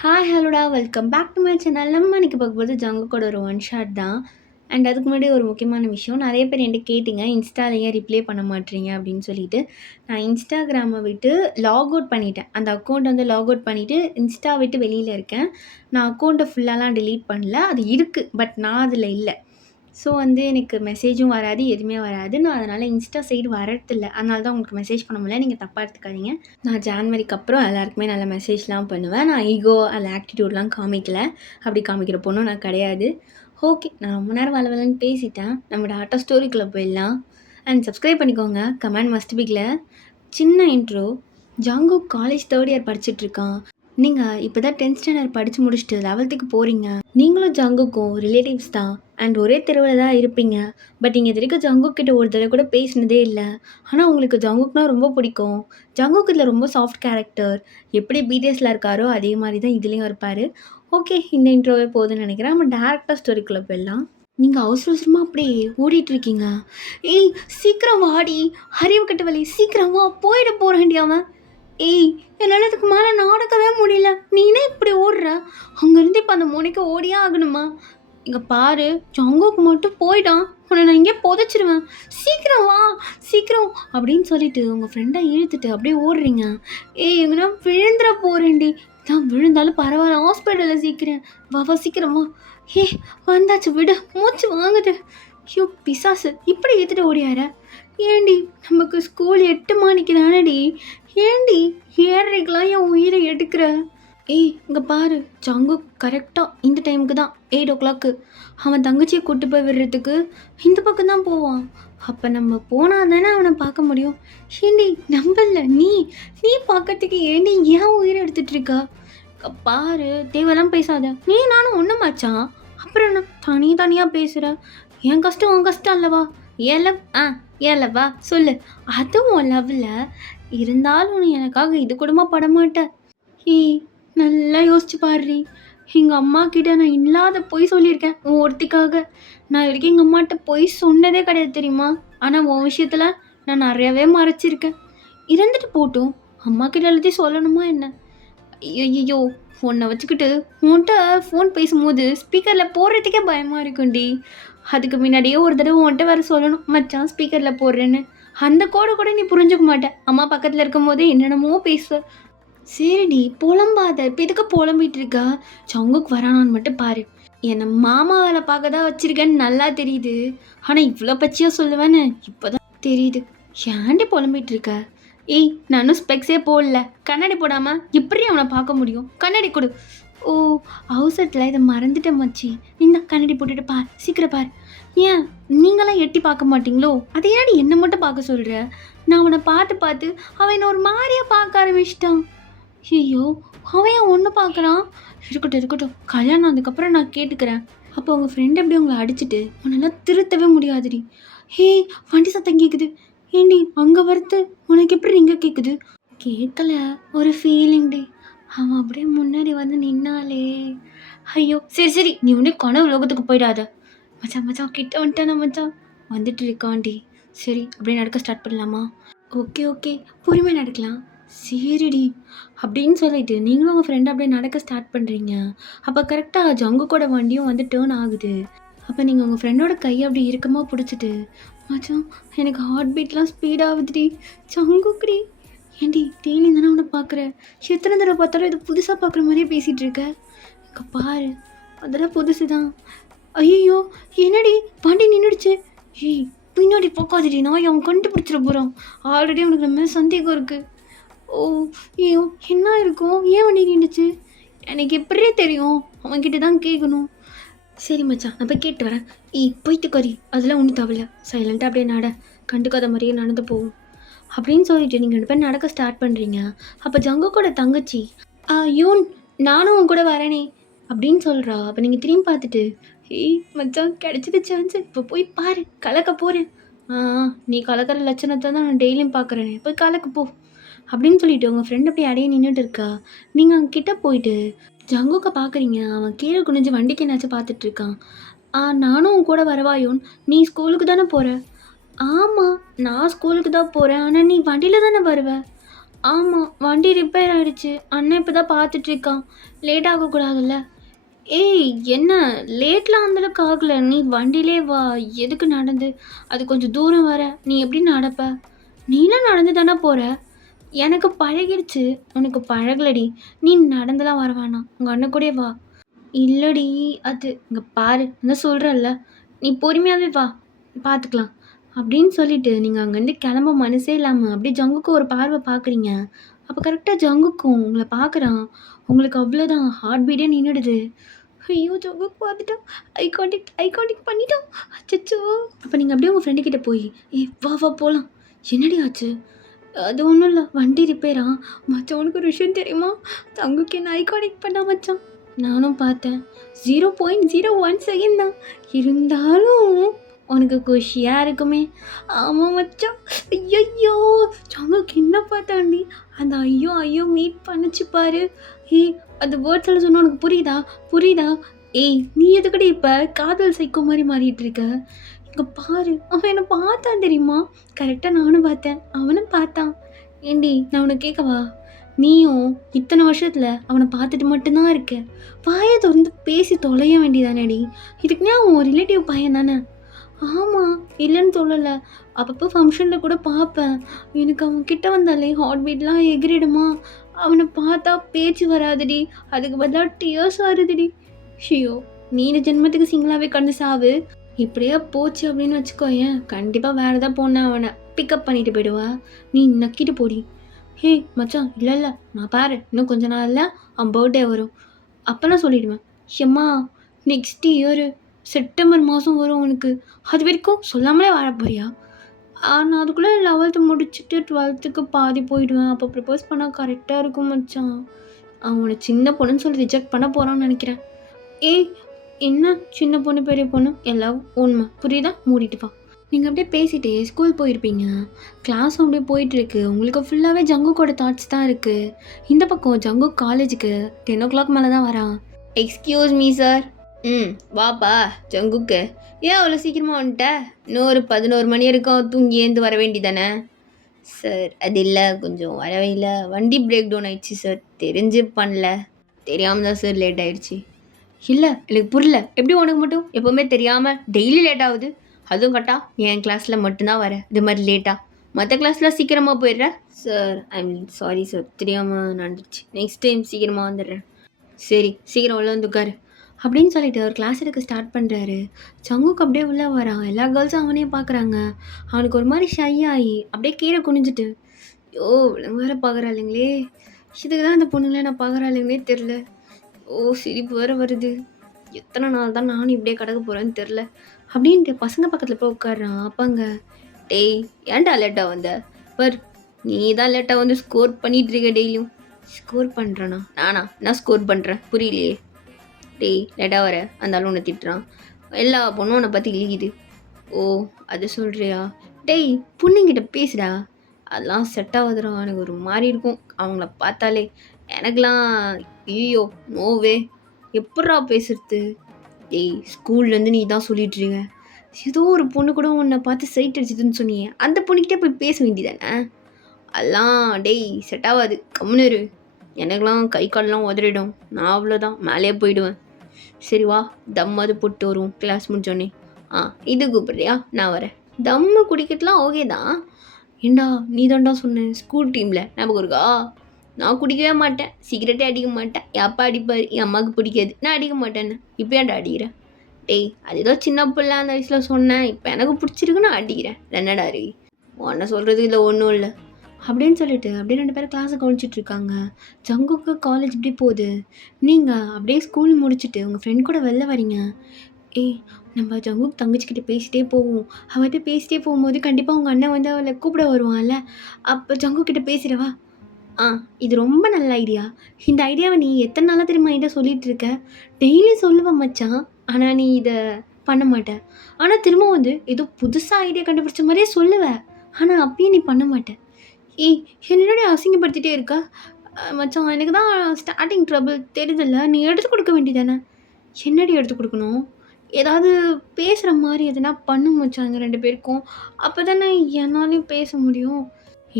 ஹலோடா welcome back to my channel. நம்ம இன்னைக்கு பார்க்கும்போது ஜங்குக்கோட ஒரு ஒன் ஷாட் தான். அண்ட் அதுக்கு முன்னாடி ஒரு முக்கியமான விஷயம், நிறைய பேர் என்கிட்ட கேட்டிங்க இன்ஸ்டால ஏன் ரிப்ளை பண்ண மாட்டீங்க அப்படின்னு சொல்லிட்டு. நான் இன்ஸ்டாகிராமை விட்டு லாக் அவுட் பண்ணிட்டேன். அந்த அக்கௌண்ட் வந்து லாக் அவுட் பண்ணிவிட்டு இன்ஸ்டா விட்டு வெளியில் இருக்கேன். நான் அக்கௌண்ட்டை ஃபுல்லாலாம் delete பண்ணல, அது இருக்குது, பட் நான் அதில் இல்லை. ஸோ வந்து எனக்கு மெசேஜும் வராது, எதுவுமே வராது. நான் அதனால் இன்ஸ்டா சைடு வரதில்ல, அதனால தான் உங்களுக்கு மெசேஜ் பண்ண முடியல. நீங்கள் தப்பாக எடுத்துக்காதீங்க. நான் ஜான்வரிக்கு அப்புறம் எல்லாருக்குமே நல்ல மெசேஜ்லாம் பண்ணுவேன். நான் ஈகோ அதில் ஆட்டிடியூட்லாம் காமிக்கல, அப்படி காமிக்கிற பொண்ணும் நான் கிடையாது. ஓகே, நான் ரொம்ப நேரம் வளவலன்னு பேசிட்டேன். நம்ம டாட்டா ஸ்டோரிக்குள்ளே போயிடலாம். அண்ட் சப்ஸ்கிரைப் பண்ணிக்கோங்க. கமெண்ட் மஸ்ட் பிக்ல சின்ன intro. Jungkook college third year படிச்சுட்ருக்கான். நீங்கள் இப்போ தான் 10th ஸ்டாண்டர்ட் படித்து முடிச்சுட்டு 11th போகிறீங்க. நீங்களும் ஜங்குக்கும் ரிலேட்டிவ்ஸ் தான் அண்ட் ஒரே தெருவில் தான் இருப்பீங்க. பட் நீங்கள் இது வரைக்கும் ஜங்குக் கிட்ட ஒரு தடவை கூட பேசினதே இல்லை. ஆனால் உங்களுக்கு ஜங்குக்னா ரொம்ப பிடிக்கும். ஜங்குக் இதில் ரொம்ப சாஃப்ட் கேரக்டர். எப்படி பிடிஎஸ்ல இருக்காரோ அதே மாதிரி தான் இதுலேயும் இருப்பார். ஓகே, இந்த இன்ட்ரோவே போதுன்னு நினைக்கிறேன். நம்ம டேரக்டாக ஸ்டோரிக்குள்ளே போயிடலாம். நீங்கள் அவசர அவசரமாக அப்படியே ஓடிட்டுருக்கீங்க. ஏய் சீக்கிரம் வாடி, அறிவு கட்டவழி, சீக்கிரம் வா, போயிட போகிறேன்டி அவன். ஏய் என்னால் இதுக்கு மேலே நடக்கவே முடியல, நீனே இப்படி ஓடுற. அங்கேருந்து இப்போ அந்த முனைக்கு ஓடியே ஆகணுமா? இங்கே பாரு, ஜங்குக்கு மட்டும் போயிட்டான், உன்னை நான் இங்கே புதைச்சிருவேன், சீக்கிரம் வா சீக்கிரம் அப்படின்னு சொல்லிட்டு உங்கள் ஃப்ரெண்டை இழுத்துட்டு அப்படியே ஓடுறீங்க. ஏய் எங்கன்னா விழுந்துட போகிறேன்டி. தான் விழுந்தாலும் பரவாயில்ல, ஹாஸ்பிட்டலில் சீக்கிரம் வா வா சீக்கிரம் வா. ஏ வந்தாச்சு, விடு, மூச்சு வாங்குது. ஐயோ பிசாசு, இப்படி ஏற்றுட்டு ஓடியார. ஏண்டி நமக்கு ஸ்கூல் 8 மணிக்கு தானடி, ஏண்டி 7:30க்கெலாம் என் உயிரை எடுக்கிற? ஏய் இங்கே பாரு, ஜங்குக் கரெக்டாக இந்த டைமுக்கு தான் 8 o'clock அவன் தங்கச்சியை கூட்டு போய் விடுறதுக்கு இந்த பக்கம் தான் போவான். அப்போ நம்ம போனால் தானே அவனை பார்க்க முடியும். ஏண்டி நம்பல, நீ நீ பார்க்கறதுக்கு ஏண்டி ஏன் உயிரை எடுத்துட்டு இருக்கா? இங்கே பாரு, தேவையெல்லாம் பேசாத. நீ நானும் ஒன்று மச்சான், அப்புறம் என்ன தனியாக பேசுகிற? என் கஷ்டம் உன் கஷ்டம் அல்லவா? ஏன் லவ் ஏன் லவ்வா சொல்லு. அதுவும் உன் லவ்வில் இருந்தாலும் நீ எனக்காக இது கூடமா படமாட்ட? ஏய் நல்லா யோசிச்சு பாடுறி. எங்கள் அம்மா கிட்ட நான் இல்லாத பொய் சொல்லியிருக்கேன் உன் ஒருத்திக்காக. நான் இது வரைக்கும் எங்கள் அம்மாட்ட பொய் சொன்னதே கிடையாது தெரியுமா? ஆனால் உன் விஷயத்தில் நான் நிறையவே மறைச்சிருக்கேன். இறந்துட்டு போட்டும், அம்மா கிட்ட எல்லாத்தையும் சொல்லணுமா என்ன? ஐயோ உன்னை வச்சுக்கிட்டு உன்கிட்ட ஃபோன் பேசும்போது ஸ்பீக்கரில் போடுறதுக்கே பயமாக இருக்குண்டி. அதுக்கு முன்னாடியே ஒரு தடவை உன்கிட்ட வேறு சொல்லணும், மச்சான் ஸ்பீக்கரில் போடுறேன்னு. அந்த கோடை கூட நீ புரிஞ்சுக்க மாட்டேன். அம்மா பக்கத்தில் இருக்கும் போதே என்னென்னமோ பேசுவ. சரிடி புலம்பாத, இப்போ எதுக்கு புலம்பிட்டு இருக்கா? ஜங்குக் வரானான்னு மட்டும் பாரு. என்னை மாமா வேலை பார்க்க தான் வச்சிருக்கேன்னு நல்லா தெரியுது, ஆனால் இவ்வளோ பச்சையாக சொல்லுவேன்னு இப்போதான் தெரியுது. ஏன்டி புலம்பிட்டு இருக்க? ஏய் நானும் ஸ்பெக்ஸே போடல, கண்ணாடி போடாமல் எப்படி அவனை பார்க்க முடியும்? கண்ணாடி கொடு. ஓ அவசரத்தில் இதை மறந்துட்டேன் மச்சி. இந்த கண்ணாடி போட்டுட்டு பார், சீக்கிரம் பார். ஏன் நீங்களாம் எட்டி பார்க்க மாட்டீங்களோ? அதை ஏன்டி என்னை மட்டும் பார்க்க சொல்கிற? நான் அவனை பார்த்து அவன் என்னை ஒரு மாதிரியாக பார்க்க ஆரம்பிச்சிட்டான். ஐயோ அவன் ஏன் ஒன்று பார்க்குறான்? இருக்கட்டும், கல்யாணம் அதுக்கப்புறம் நான் கேட்டுக்கிறேன். அப்போ உங்கள் ஃப்ரெண்ட் எப்படி உங்களை அடிச்சுட்டு உன்னெல்லாம் திருத்தவே முடியாதுடி. ஹே வண்டி சத்தம் கேட்குது. ஏண்டி அங்கே வரது உனக்கு எப்படி இங்கே கேட்குது? கேட்கல, ஒரு ஃபீலிங் டே. அவன் அப்படியே முன்னாடி வந்து நின்னாலே. ஐயோ சரி நீ உடனே கனவு லோகத்துக்கு போயிடாத. மச்சான் கிட்ட வந்துட்டானா மச்சான்? வந்துட்டு இருக்காண்டி. சரி அப்படியே நடக்க ஸ்டார்ட் பண்ணலாமா? ஓகே பொறுமையாக நடக்கலாம். சரிடி அப்படின்னு சொல்லிட்டு நீங்களும் உங்கள் ஃப்ரெண்ட் அப்படியே நடக்க ஸ்டார்ட் பண்ணுறீங்க. அப்போ கரெக்டாக ஜங்குக்கோட வண்டியும் வந்து டேர்ன் ஆகுது. அப்போ நீங்கள் உங்கள் ஃப்ரெண்டோட கையை அப்படி இறுக்கமாக பிடிச்சிட்டு, மச்சான் எனக்கு ஹார்ட் பீட்லாம் ஸ்பீடாகுதுடி, ஜங்குக்குடி. ஏண்டி டெய்லி தானே அவனை பார்க்குற, எத்தனை தடவை பார்த்தாலும் இது புதுசாக பார்க்குற மாதிரியே பேசிகிட்டு இருக்க. இங்கே பாரு, அதெல்லாம் புதுசு தான். ஐயோ என்னடி வண்டி நின்றுடுச்சு. ஏய் பின்னாடி பார்க்காதடி, நான் அவன் கண்டுபிடிச்சிட போகிறான். ஆல்ரெடி அவனுக்கு நம்ம மேலே சந்தேகம் இருக்குது. ஓ ஐயோ என்ன இருக்கும், ஏன் வண்டி நின்றுச்சு? எனக்கு எப்படியே தெரியும், அவன்கிட்ட தான் கேட்கணும். சரி மச்சான் நான் போய் கேட்டு வரேன். போய்த்து கறி, அதெல்லாம் ஒன்றும் தவிர சைலண்ட்டாக அப்படியே கண்டுக்காத மாதிரியே நடந்து போகும் அப்படின்னு சொல்லிட்டு நீங்கள் 2 பேர் நடக்க ஸ்டார்ட் பண்ணுறீங்க. அப்போ ஜங்குக்கோட தங்கச்சி யூன் நானும் உன் கூட வரேனே அப்படின்னு சொல்கிறா. அப்போ நீங்கள் திரும்பி பார்த்துட்டு, மச்சான் கிடச்சிது சான்ஸ், இப்போ போய் பாரு, கலக்க போகிறேன். நீ கலக்கிற லட்சணத்தை தான் நான் டெய்லியும் பார்க்குறேனே, போய் கலக்க போ அப்படின்னு சொல்லிட்டு உங்கள் ஃப்ரெண்ட் அப்படியே அடையே நின்றுட்டு இருக்கா. நீங்கள் அங்கே கிட்ட போயிட்டு ஜங்குக்கை பார்க்குறீங்க. அவன் கீழே குனிஞ்சு வண்டிக்கு என்னாச்சும் பார்த்துட்ருக்கான். நானும் உன் கூட வரவாயோன், நீ ஸ்கூலுக்கு தானே போகிற? ஆமாம் நான் ஸ்கூலுக்கு தான் போகிறேன், ஆனால் நீ வண்டியில் தானே வருவ? ஆமா. வண்டி ரிப்பேர் ஆயிடுச்சு. அண்ணன் இப்ப தான் பார்த்துட்டு இருக்கான். லேட் ஆகக்கூடாதுல்ல. ஏய்! என்ன லேட்லாம் அந்த அளவுக்கு ஆகல. நீ வண்டியிலே வா. எதுக்கு நடந்து? அது கொஞ்சம் தூரம் வேற. நீ எப்படி நடப்ப? நீலாம் நடந்து தானே போற? எனக்கு பழகிடுச்சு. உனக்கு பழகலடி. நீ நடந்துலாம் வர வேணாம். உங்க அண்ணன் கூடயே வா. இல்லடி. அது இங்க பாரு. நான் சொல்றேன்ல. நீ பொறுமையாவே வா. பார்த்துக்கலாம். அப்படின்னு சொல்லிட்டு நீங்க அங்கேருந்து கிளம்ப மனசே இல்லாம அப்படியே ஜங்குக்கு ஒரு பார்வை பார்க்குறீங்க. அப்ப கரெக்ட்டா ஜங்குக்கும் உங்கள பார்க்குறான். உங்களுக்கு அவ்வளோதான். ஹார்ட் பீட்டே நின்னுடுது. ஐயோ! ஜங்குக் பார்த்துட்டான். ஐ கான்டாக்ட் பண்ணிட்டான். அச்சச்சோ! அப்ப நீங்க அப்படியே உங்க ஃப்ரெண்டு கிட்ட போய், "ஏய் வா வா போலாம்." "என்னடி ஆச்சு?" "அது ஒண்ணும் இல்ல. வண்டி ரிப்பேரா? மச்சான் உனக்கு ஒரு விஷயம் தெரியுமா? தங்குக்கு என்ன ஐ கான்டாக்ட் பண்ணான் மச்சான்." நானும் பார்த்தேன். 0.01 செகண்ட் தான். இருந்தாலும் உனக்கு குஷியா இருக்குமே. ஆமா மச்சான். ஐயய்யோ! ஜங்குக் என்ன பார்த்தான்டி. அந்த ஐயோ ஐயோ மீட் பண்ணுச்சு பாரு. ஏய் அந்த வேர்ட்ஸ்லாம் சொன்னா உனக்கு புரியுதா? புரியுதா? ஏய் நீ எதுக்குடி இப்ப காதல் சைக்கோ மாரி மாறிட்டு இருக்க? இங்க பாரு. அவன் என்ன பார்த்தான் தெரியுமா? கரெக்ட்டா நானும் பார்த்தேன். அவனும் பார்த்தான். ஏன்டி நான் உன்ன கேட்கவா? நீயும் இத்தன வருஷத்துல அவன பார்த்துட்டு மட்டும் தான் இருக்க. வாய தொறந்து பேசி தொலைய வேண்டியதானடி. இதுக்கு ஏன் உன் ரிலேட்டிவ் பையன் தானே. ஆமா, இல்லன்னு சொல்லல. அப்பப்போ ஃபங்ஷன்ல கூட பார்ப்பேன். எனக்கு அவன் கிட்ட வந்தாலே ஹார்ட் பீட்லாம் எகிறிடுமா. அவன பார்த்தா பேச்சு வராதுடி. அதுக்கு பதிலா டியர்ஸ் வருதுடி. ஐயோ! நீ இந்த ஜென்மத்துக்கு சிங்கிளாவே கடந்து சாவு. இப்படியே போச்சு அப்படின்னு வச்சுக்கோயேன், கண்டிப்பா வேற ஏதாவது பொண்ணு அவன பிக்கப் பண்ணிட்டு போயிடுவா. நீ நக்கிட்டு போடி. "ஹேய் மச்சான் இல்ல இல்ல நான் பாரு இன்னும் கொஞ்ச நாள்ல அவன் பர்த்டே வரும். அப்ப நான் சொல்லிடுவேன். எம்மா நெக்ஸ்ட் இயர் செப்டம்பர் மாதம் வரும் உனக்கு. அது வரைக்கும் சொல்லாமலே வாழ போறியா? நான் அதுக்குள்ளே 11th முடிச்சுட்டு 12க்கு பாதி போயிடுவேன். அப்போ ப்ரப்போஸ் பண்ணால் கரெக்டாக இருக்கும் மச்சான். அவன் உன்னை சின்ன பொண்ணுன்னு சொல்லி ரிஜெக்ட் பண்ண போகிறான்னு நினைக்கிறேன். ஏய் என்ன சின்ன பொண்ணு பெரிய பொண்ணு எல்லாம் உண்மை புரியுதா? மூடிட்டு வா. நீங்கள் அப்படியே பேசிட்டே ஸ்கூல் போயிருப்பீங்க. கிளாஸும் அப்படியே போயிட்டுருக்கு. உங்களுக்கு ஃபுல்லாகவே ஜங்குக்கோட தாட்ஸ் தான் இருக்குது. இந்த பக்கம் ஜங்கு காலேஜுக்கு 10 o'clock மேலே தான் வரான். Excuse me sir. வாப்பா ஜங்குக்கு. ஏன் அவ்வளோ சீக்கிரமாக வந்துட்ட? இன்னும் ஒரு 11 மணி வரைக்கும் தூங்கி ஏந்து வர வேண்டிதானே? சார் அது இல்லை கொஞ்சம் வரவே இல்லை. வண்டி பிரேக் டவுன் ஆயிடுச்சு சார். தெரிஞ்சு பண்ணல. தெரியாமல் தான் சார் லேட் ஆயிடுச்சு. இல்லை எனக்கு புரியல. எப்படி உனக்கு மட்டும் எப்போவுமே தெரியாமல் டெய்லி லேட் ஆகுது? அதுவும் கரெக்டா என் கிளாஸில் மட்டும்தான் வரேன் இது மாதிரி லேட்டாக. மற்ற கிளாஸில் சீக்கிரமாக போயிடுறேன். Sir I mean sorry sir தெரியாமல் நடந்துருச்சு. நெக்ஸ்ட் டைம் சீக்கிரமாக வந்துடுறேன். சரி சீக்கிரம் உள்ள வந்து உட்காரு அப்படின்னு சொல்லிட்டு அவர் கிளாஸ் எடுக்க ஸ்டார்ட் பண்ணுறாரு. ஜங்குக்கு அப்படியே உள்ளே வரான். எல்லா கேர்ள்ஸும் அவனே பார்க்குறாங்க. அவனுக்கு ஒரு மாதிரி ஷை ஆகி அப்படியே கீழே குனிஞ்சிட்டு, ஐயோ இவளுங்க வேற பார்க்குறாளுங்களே, இதுக்கு தான் அந்த பொண்ணுங்களே நான் பார்க்குறாளுங்களே தெரில. ஓ சிரிப்பு வேறு வருது. எத்தனை நாள் தான் நானும் இப்படியே கிடக்க போகிறேன்னு தெரில அப்படின்ட்டு பசங்க பக்கத்தில் போய் உட்காடுறான். அப்பாங்க, டேய் ஏன்டா லேட்டாக வந்த? பர் நீ தான் லேட்டாக வந்து ஸ்கோர் பண்ணிட்டு இருக்க டெய்லியும். ஸ்கோர் பண்ணுறேண்ணா? நானா நான் ஸ்கோர் பண்ணுறேன் புரியலையே. டேய் லேட்டாக வர அந்த ஆள் உன்னை திட்டுறான். எல்லா பொண்ணும் உன்னை பற்றி இழிக்குது. ஓ அது சொல்கிறியா? டேய் பொண்ணுங்கிட்ட பேசுடா. அதெல்லாம் செட் ஆகுதுடா. எனக்கு ஒரு மாதிரி இருக்கும் அவங்கள பார்த்தாலே. எனக்கெலாம் ஐயோ நோவே. எப்பட்றா பேசுறது? டேய் ஸ்கூல்லேருந்து நீ தான் சொல்லிட்டு இருக்க. ஏதோ ஒரு பொண்ணு கூட உன்னை பார்த்து சைட் அடிச்சதுன்னு சொன்னியே, அந்த பொண்ணுக்கிட்டே போய் பேச வேண்டியதானே? அதெல்லாம் டேய் செட் ஆகாது கம்முன்னு இரு. எனக்கெலாம் கை கால்லாம் உதறிடும். நான் அவ்வளோதான் மேலேயே போயிடுவேன். சரி வா தம்மாவது போட்டு வருவோம் கிளாஸ் முடிச்சோடனே. இது கூப்பிட்றியா? நான் வரேன். தம்மு குடிக்கிறதுலாம் ஓகே தான். ஏண்டா நீ தான்டா சொன்னேன் ஸ்கூல் டீமில் ஞாபகம் இருக்கா? நான் குடிக்கவே மாட்டேன். சிகரெட்டே அடிக்க மாட்டேன். என் அப்பா அடிப்பார். என் அம்மாவுக்கு பிடிக்காது. நான் அடிக்க மாட்டேன்னு. இப்போ ஏன்டா அடிக்கிறேன்? டேய் அது ஏதோ சின்ன பிள்ளை அந்த வயசில் சொன்னேன். இப்போ எனக்கு பிடிச்சிருக்கு நான் அடிக்கிறேன். என்னடா இரு உன்னை சொல்கிறது இல்லை ஒன்றும் இல்லை அப்படின்னு சொல்லிட்டு அப்படியே 2 பேரும் கிளாஸை கவனிச்சிட்டு இருக்காங்க. ஜங்குக்கு காலேஜ் இப்படி போகுது. நீங்கள் அப்படியே ஸ்கூல் முடிச்சுட்டு உங்கள் ஃப்ரெண்ட் கூட வெளில வரீங்க. ஏய் நம்ம ஜங்குக் தங்கச்சிக்கிட்ட பேசிட்டே போவோம். அவர்கிட்ட பேசிட்டே போகும்போது கண்டிப்பாக உங்கள் அண்ணன் வந்து அவளை கூப்பிட வருவான்ல. அப்போ ஜங்குக்கிட்ட பேசிடவா? இது ரொம்ப நல்ல ஐடியா. இந்த ஐடியாவை நீ எத்தனை நாளாக தெரியுமா என்கிட்ட சொல்லிட்டு இருக்க? டெய்லி சொல்லுவேன் மச்சான். ஆனால் நீ இதை பண்ண மாட்ட. ஆனால் திரும்ப வந்து ஏதோ புதுசாக ஐடியா கண்டுபிடிச்ச மாதிரியே சொல்லுவேன். ஆனால் அப்பயும் நீ பண்ண மாட்டேன். ஏய் என்னடி அசிங்கப்படுத்திட்டே இருக்கா? மச்சான் எனக்கு தான் ஸ்டார்டிங் ட்ரபிள் தெரியுதுல்ல. நீ எடுத்து கொடுக்க வேண்டியதானே? என்னடி எடுத்து கொடுக்கணும்? ஏதாவது பேசுகிற மாதிரி எதுனா பண்ணு மச்சான் எங்கள் 2 பேருக்கும். அப்போ தானே என்னாலையும் பேச முடியும்.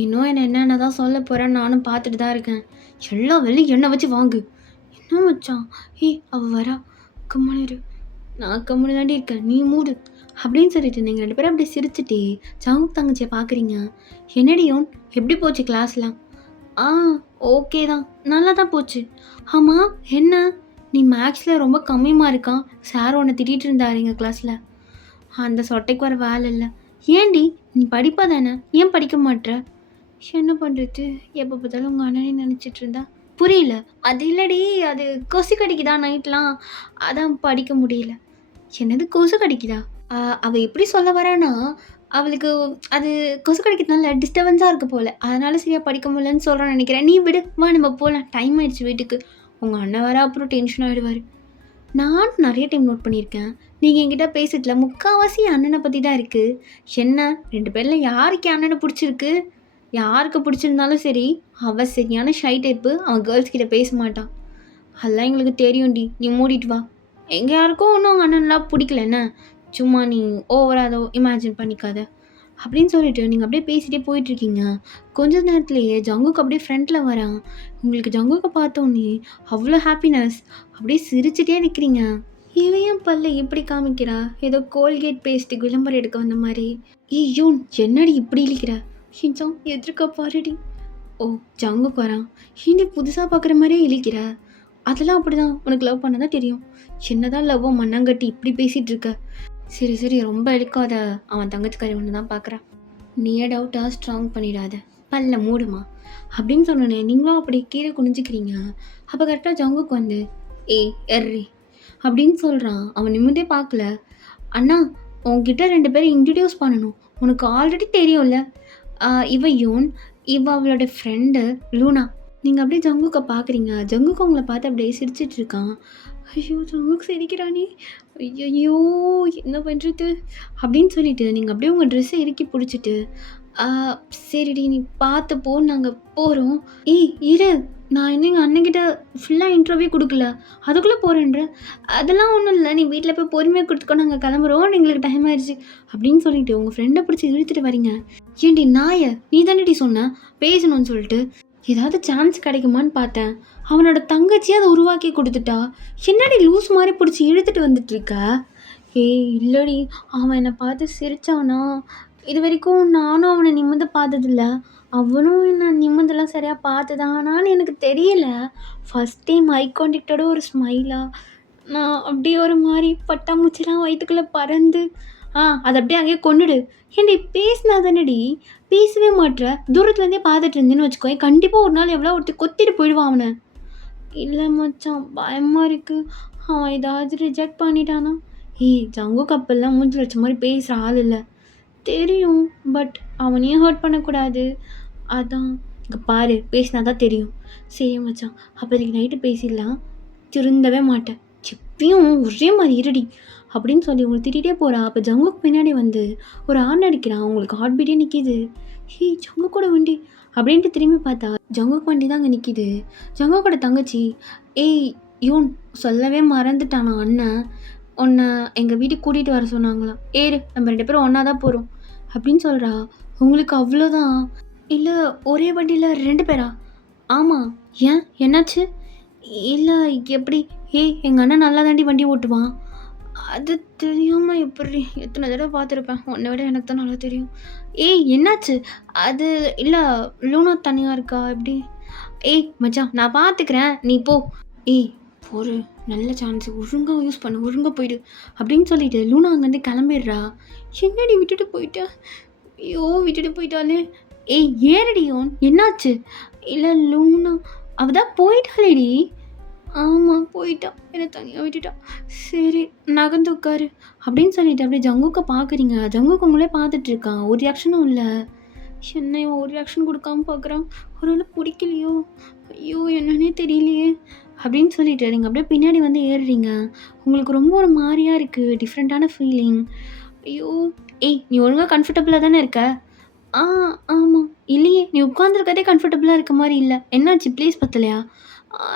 இன்னும் என்னென்ன தான் சொல்ல போறேன்னு நானும் பார்த்துட்டு தான் இருக்கேன். எல்லா வேலையும் என்ன வச்சு வாங்கு. என்ன மச்சான்? ஏய் அவ வரா. கம்முனு இரு. நான் கம்முனு தாண்டி இருக்கேன். நீ மூடு. அப்படின்னு சொல்லிட்டு நீங்க 2 பேரும் அப்படியே சிரிச்சுட்டே ஜாங்குக் தங்கச்சிய பார்க்குறீங்க. என்னடி யோன்? எப்படி போச்சு கிளாஸ்லாம்? ஆ ஓகே தான். நல்லா தான் போச்சு. ஆமா என்ன? நீ மேக்ஸ்ல ரொம்ப கம்மி மார்க்கா? சார் உன்ன திட்டிட்டு இருந்தாரு எங்க கிளாஸ்ல. அந்த சொட்டைக்கு வர வேலை இல்ல. ஏன்டி? நீ படிப்பா தானே? ஏன் படிக்க மாட்ற? என்ன பண்ணுறது, எப்போ பார்த்தாலும் உங்கள் அண்ணனே நினச்சிட்டு இருந்தா. புரியல. அது இல்லடி, அது கொசு கடிக்குதா நைட்லாம், அதான் படிக்க முடியல. என்னது கொசு கடிக்குதா? அவள் எப்படி சொல்ல வரானா, அவளுக்கு அது கொசு கடிக்கிறதுனால டிஸ்டர்பன்ஸாக இருக்குது போல், அதனால சரியாக படிக்க முடியலன்னு சொல்கிறான்னு நினைக்கிறேன். நீ விடு, வா நம்ம போகலாம், டைம் ஆயிடுச்சு வீட்டுக்கு. உங்கள் அண்ணன் வர அப்புறம் டென்ஷன் ஆகிடுவார். நான் நிறைய டைம் நோட் பண்ணியிருக்கேன். நீங்கள் என்கிட்ட பேசிட்டல முக்கால்வாசி அண்ணனை பற்றி தான் இருக்குது. என்ன 2 பேரில் யாருக்கு அண்ணனை பிடிச்சிருக்கு? யாருக்கு பிடிச்சிருந்தாலும் சரி, அவள் சரியான ஷை டைப்பு. அவன் கேர்ள்ஸ் கிட்ட பேச மாட்டான். அதெல்லாம் எங்களுக்கு தெரியும்டி, நீ மூடிட்டு வா. எங்கள் யாருக்கும் ஒன்றும் அவங்க அண்ணன்லாம் பிடிக்கல என்ன, சும்மா நீ ஓவராக அதை இமேஜின் பண்ணிக்காத அப்படின்னு சொல்லிட்டு நீங்கள் அப்படியே பேசிகிட்டே போயிட்டுருக்கீங்க. கொஞ்ச நேரத்துலேயே ஜங்குக்கு அப்படியே ஃப்ரண்ட்டில் வரான். உங்களுக்கு ஜங்குக்கை பார்த்தோன்னே அவ்வளோ ஹாப்பினஸ், அப்படியே சிரிச்சுட்டே நிற்கிறீங்க. இவன் ஏன் பல்ல இப்படி காமிக்கிறா, ஏதோ கோல்கேட் பேஸ்ட்டுக்கு விளம்பரம் எடுக்க வந்த மாதிரி. ஏய் யோன், என்னடி இப்படி இழிக்கிற? ஹிஜாம் எதிர்க்க பாருடி. ஓ ஜங்குக்கு வரான். ஹிந்தி புதுசாக பார்க்குற மாதிரியே இழிக்கிற. அதெல்லாம் அப்படிதான், உனக்கு லவ் பண்ணதான் தெரியும். சின்னதாக லவ்வோ மண்ணாங்கட்டி இப்படி பேசிகிட்டு இருக்க. சரி சரி ரொம்ப இழுக்காத, அவன் தங்கச்சிக்காரி ஒன்று தான் பார்க்குறான். நீயே டவுட்டாக ஸ்ட்ராங் பண்ணிடாத, பல்ல மூடுமா அப்படின்னு சொன்னோன்னே நீங்களும் அப்படி கீழே குனிஞ்சிக்கிறீங்க. அப்போ கரெக்டாக ஜங்குக்கு வந்து ஏய் எர்ரி அப்படின்னு சொல்கிறான். அவன் நிமிந்தே பார்க்கல. அண்ணா உன்கிட்ட 2 பேரும் இன்ட்ரடியூஸ் பண்ணணும், உனக்கு ஆல்ரெடி தெரியும்ல. இவ யோன், இவ அவளோட ஃப்ரெண்டு லூனா. நீங்கள் அப்படியே ஜங்குக்கை பார்க்குறீங்க. ஜங்குக்கு அவங்கள பார்த்து அப்படியே சிரிச்சிட்டு இருக்கான். ஐயோ ஜங்குக் சிரிக்கிறானே, ஐயோ என்ன பண்ணுறது அப்படின்னு சொல்லிட்டு நீங்கள் அப்படியே உங்கள் ட்ரெஸ்ஸை இறுக்கி பிடிச்சிட்டு சரிடி நீ பார்த்து போ, நாங்கள் போகிறோம். ஏய் இரு, நான் இன்னும் எங்கள் அண்ணன்கிட்ட ஃபுல்லாக இன்ட்ரோவே கொடுக்கல, அதுக்குள்ளே போகிறேன்ற. அதெல்லாம் ஒன்றும் இல்லை, நீ வீட்டில் போய் பொறுமையாக கொடுத்துக்கோ, நாங்கள் கிளம்புறோம், எங்களுக்கு டைம் ஆயிடுச்சு அப்படின்னு சொல்லிட்டு உங்கள் ஃப்ரெண்டை பிடிச்சி இழுத்துட்டு வரீங்க. ஏன்டி நாய, நீ தானேடி சொன்ன பேசணும்னு சொல்லிட்டு. ஏதாவது சான்ஸ் கிடைக்குமான்னு பார்த்தேன், அவனோட தங்கச்சி அதை உருவாக்கி கொடுத்துட்டா. என்னடி லூஸ் மாதிரி பிடிச்சி இழுத்துட்டு வந்துட்டுருக்க? ஏய் இல்லடி, அவன் என்னை பார்த்து சிரிச்சானா. இது வரைக்கும் நானும் அவனை நிமிர்ந்து பார்த்ததில்ல, அவனும் என்ன நிமிர்ந்தெல்லாம் சரியாக பார்த்ததானான்னு எனக்கு தெரியல. ஃபஸ்ட் டைம் ஐ கான்டாக்டோட ஒரு ஸ்மைலா, நான் அப்படியே ஒரு மாதிரி பட்டாம்பூச்சிலாம் வயிற்றுக்குள்ளே பறந்து அதை அப்படியே அங்கேயே கொண்டுடு. ஏன்டி பேசினா தானடி, பேசவே மாட்ற. தூரத்துலேருந்தே பார்த்துட்டு இருந்தேன்னு வச்சுக்கோ, கண்டிப்பாக ஒரு நாள் எவ்வளோ ஒருத்தி கொத்திட்டு போயிடுவான் அவனை. இல்லை மச்சான் பயமாக இருக்குது, அவன் ஏதாவது ரிஜெக்ட் பண்ணிட்டானா. ஏய் ஜங்குக் அப்பெல்லாம் மூஞ்சி வச்ச மாதிரி பேசுகிற ஆள் இல்லை தெரியும், பட் அவனையும் ஹர்ட் பண்ணக்கூடாது, அதான். இங்கே பாரு, பேசினா தான் தெரியும். சரி மச்சான், அப்போதைக்கு நைட்டு பேசிடலாம், திருந்தவே மாட்டேன், எப்பயும் ஒரே மாதிரி இருடி அப்படின்னு சொல்லி உங்களுக்கு திட்டிகிட்டே போகிறா. அப்போ ஜங்குக்கு பின்னாடி வந்து ஒரு ஆண் அடிக்கிறான். உங்களுக்கு ஹார்ட் பீட்டே நிற்கிது. ஹே ஜங்குக்கோட வண்டி அப்படின்ட்டு திரும்பி பார்த்தா ஜங்குக் வண்டி தான் அங்கே நிற்கிது. ஜங்குக்கோட தங்கச்சி. ஏய் யூன், சொல்லவே மறந்துட்டானா அண்ணன், உன்னை எங்கள் வீட்டுக்கு கூட்டிகிட்டு வர சொன்னாங்களாம். ஏறு, நம்ம 2 பேரும் ஒன்றா தான் போகிறோம் அப்படின்னு சொல்கிறா. உங்களுக்கு அவ்வளோதான். இல்லை ஒரே வண்டியில் 2 பேரா? ஆமாம். ஏன் என்னாச்சு? இல்லை எப்படி? ஏய் எங்கள் அண்ணன் நல்லா தாண்டி வண்டி ஓட்டுவான். அது தெரியாமல் எப்படி, எத்தனை தடவை பார்த்துருப்பேன், உன்னை விட எனக்கு தான் நல்லா தெரியும். ஏய் என்னாச்சு? அது இல்லை லூனா தனியாக இருக்கா எப்படி? ஏய் மச்சான் நான் பார்த்துக்கிறேன், நீ போ. ஏய் ஒரு நல்ல சான்ஸு, ஒழுங்காக யூஸ் பண்ணு, ஒழுங்காக போயிடு அப்படின்னு சொல்லிட்டு லூனா அங்கேருந்து கிளம்பிடுறா. என்னடி விட்டுட்டு போயிட்டேன்? ஐயோ விட்டுட்டு போயிட்டாலே. ஏய் ஏறடியோன், என்னாச்சு? இல்லை லூனா அவள் தான் போயிட்டாலேடி. ஆமாம் போயிட்டான், என்னை தனியாக விட்டுட்டான். சரி நகர்ந்து உட்காரு அப்படின்னு சொல்லிட்டு அப்படியே ஜங்குக்கை பார்க்குறீங்க. ஜங்குக்கு உங்களே பார்த்துட்ருக்கான், ஒரு ரியாக்ஷனும் இல்லை. என்ன இவன் ஒரு ரியாக்ஷன் கொடுக்காம பார்க்குறான், ஒரு வேளை பிடிக்கலையோ, ஐயோ என்னன்னே தெரியலையே அப்படின்னு சொல்லிட்டு நீங்கள் அப்படியே பின்னாடி வந்து ஏறுறீங்க. உங்களுக்கு ரொம்ப ஒரு மாதிரியாக இருக்குது, டிஃப்ரெண்ட்டான ஃபீலிங். ஐயோ ஏய் நீ ஒழுங்காக கம்ஃபர்டபுளாக தானே இருக்க? ஆமாம். இல்லையே, நீ உட்காந்துருக்கதே கம்ஃபர்டபுளாக இருக்க மாதிரி இல்லை, என்னாச்சு ப்ளேஸ் பத்தலையா?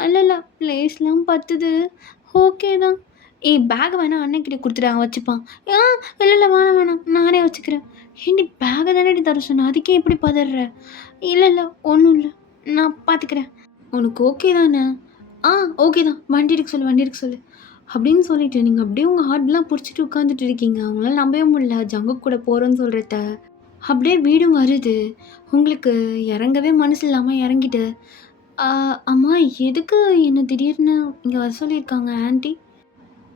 இல்லை இல்லை ப்ளேஸ்லாம் பத்துது, ஓகே தான். ஏய் பேக் வேணா அண்ணன்கிட்ட குடுத்துரு அவன் வச்சுப்பான். ஆ இல்ல வேணாம் வேணாம் நானே வச்சுக்கிறேன். ஏன்டி பேக்க தானடி தர சொன்னேன். அதுக்கே இப்படி பதர்ற? இல்ல ஒண்ணும் இல்ல. நான் பார்த்துக்கிறேன். உனக்கு ஓகே தானே? ஆ ஓகே தான். வண்டி எடுக்க சொல்லு, வண்டி எடுக்க சொல்லு. அப்படின்னு சொல்லிட்டு நீங்க அப்படியே உங்க ஹார்ட்லாம் புடிச்சுட்டு உட்காந்துட்டு இருக்கீங்க. அவங்களால நம்பவே முடியல. ஜங்குக் கூட போறோன்னு சொல்றத. அப்படியே வீடும் வருது. உங்களுக்கு இறங்கவே மனசு இல்லாம இறங்கிட்டு, ஆ அம்மா எதுக்கு என்ன திடீர்னு இங்க வர சொல்லியிருக்காங்க ஆன்ட்டி?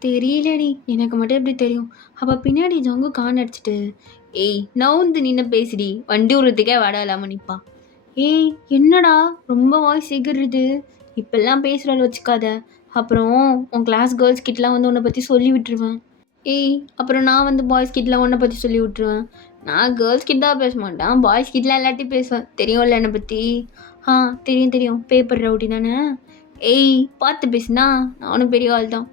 தெரியலடி. எனக்கு மட்டும் எப்படி தெரியும்? அப்ப பின்னாடி ஜங்குக் ஹார்ன் அடிச்சுட்டு, ஏய் நவுந்து நின்னு பேசுடி. வண்டி விடுறதுக்கே இடம் இல்லாம நிப்பான். ஏய் என்னடா ரொம்ப வாய்ஸ் எகிறுது. இப்படிலாம் பேசுறாள் வச்சுக்காத. அப்புறம் உன் கிளாஸ் கேர்ள்ஸ் கிட்டலாம் வந்து உன்னை பத்தி சொல்லி விட்டுருவேன். ஏய் அப்புறம் நான் வந்து பாய்ஸ் கிட்டலாம் உன்னை பத்தி சொல்லி விட்டுருவேன். நான் கேர்ள்ஸ் கிட்ட தான் பேச மாட்டேன். பாய்ஸ் கிட்டலாம் எல்லாத்தையும் பேசுவேன். தெரியும்ல என்னை பத்தி? ஆ தெரியும். பேப்பர் ரவுடி தானே? ஏய் பார்த்து பேசுனா நானும் பெரிய ஆள் தான்.